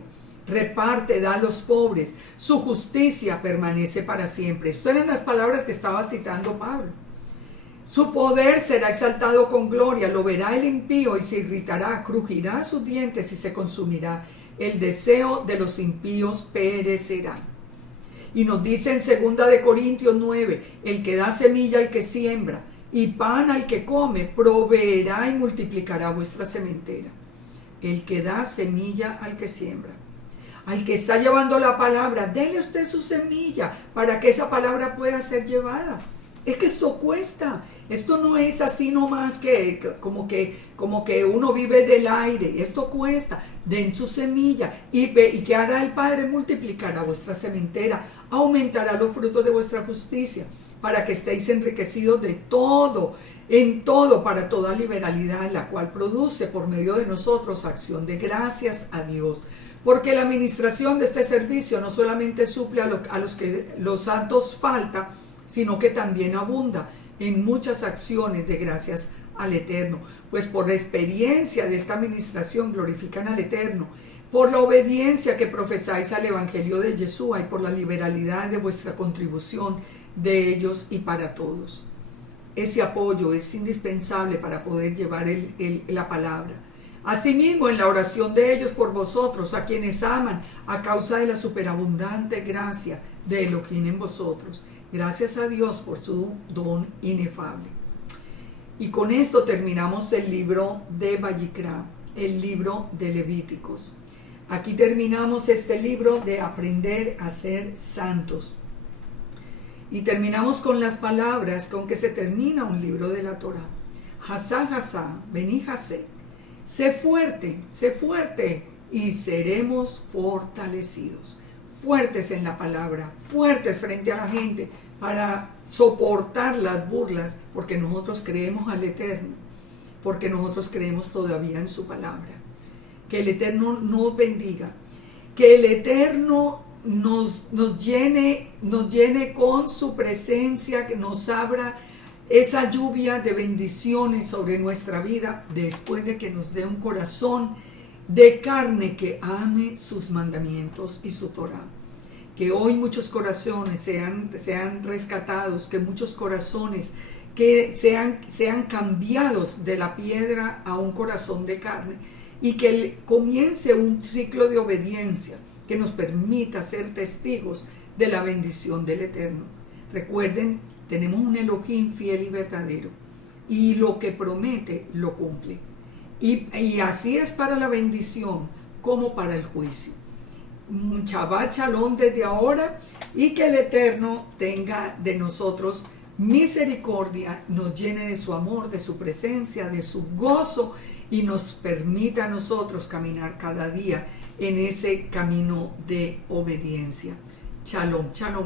Reparte, da a los pobres. Su justicia permanece para siempre. Estas eran las palabras que estaba citando Pablo. Su poder será exaltado con gloria. Lo verá el impío y se irritará. Crujirá sus dientes y se consumirá. El deseo de los impíos perecerá. Y nos dice en 2 de Corintios 9, el que da semilla al que siembra y pan al que come, proveerá y multiplicará vuestra sementera. El que da semilla al que siembra. Al que está llevando la palabra, déle usted su semilla para que esa palabra pueda ser llevada. Es que esto cuesta. Esto no es así nomás como que uno vive del aire. Esto cuesta. Den su semilla y que hará el Padre: multiplicará vuestra sementera, aumentará los frutos de vuestra justicia, para que estéis enriquecidos de todo, en todo, para toda liberalidad, la cual produce por medio de nosotros acción de gracias a Dios. Porque la administración de este servicio no solamente suple a los que los santos falta, sino que también abunda en muchas acciones de gracias al Eterno. Pues por la experiencia de esta administración glorifican al Eterno, por la obediencia que profesáis al Evangelio de Yeshua y por la liberalidad de vuestra contribución de ellos y para todos. Ese apoyo es indispensable para poder llevar la palabra. Asimismo, en la oración de ellos por vosotros, a quienes aman, a causa de la superabundante gracia de Elohim en vosotros. Gracias a Dios por su don inefable. Y con esto terminamos el libro de Vayikra, el libro de Levíticos. Aquí terminamos este libro de aprender a ser santos. Y terminamos con las palabras con que se termina un libro de la Torá. Hasá, hasá, vení hasé. Sé fuerte y seremos fortalecidos. Fuertes en la palabra, fuertes frente a la gente para soportar las burlas, porque nosotros creemos al Eterno, porque nosotros creemos todavía en su palabra. Que el Eterno nos bendiga, que el Eterno nos llene con su presencia, que nos abra esa lluvia de bendiciones sobre nuestra vida, después de que nos dé un corazón de carne que ame sus mandamientos y su Torah. Que hoy muchos corazones sean rescatados, que muchos corazones que sean cambiados de la piedra a un corazón de carne, y que comience un ciclo de obediencia que nos permita ser testigos de la bendición del Eterno. Recuerden, tenemos un Elohim fiel y verdadero, y lo que promete lo cumple. Y así es para la bendición como para el juicio. Un Shabbat Shalom desde ahora, y que el Eterno tenga de nosotros misericordia, nos llene de su amor, de su presencia, de su gozo, y nos permita a nosotros caminar cada día en ese camino de obediencia. Shalom, shalom.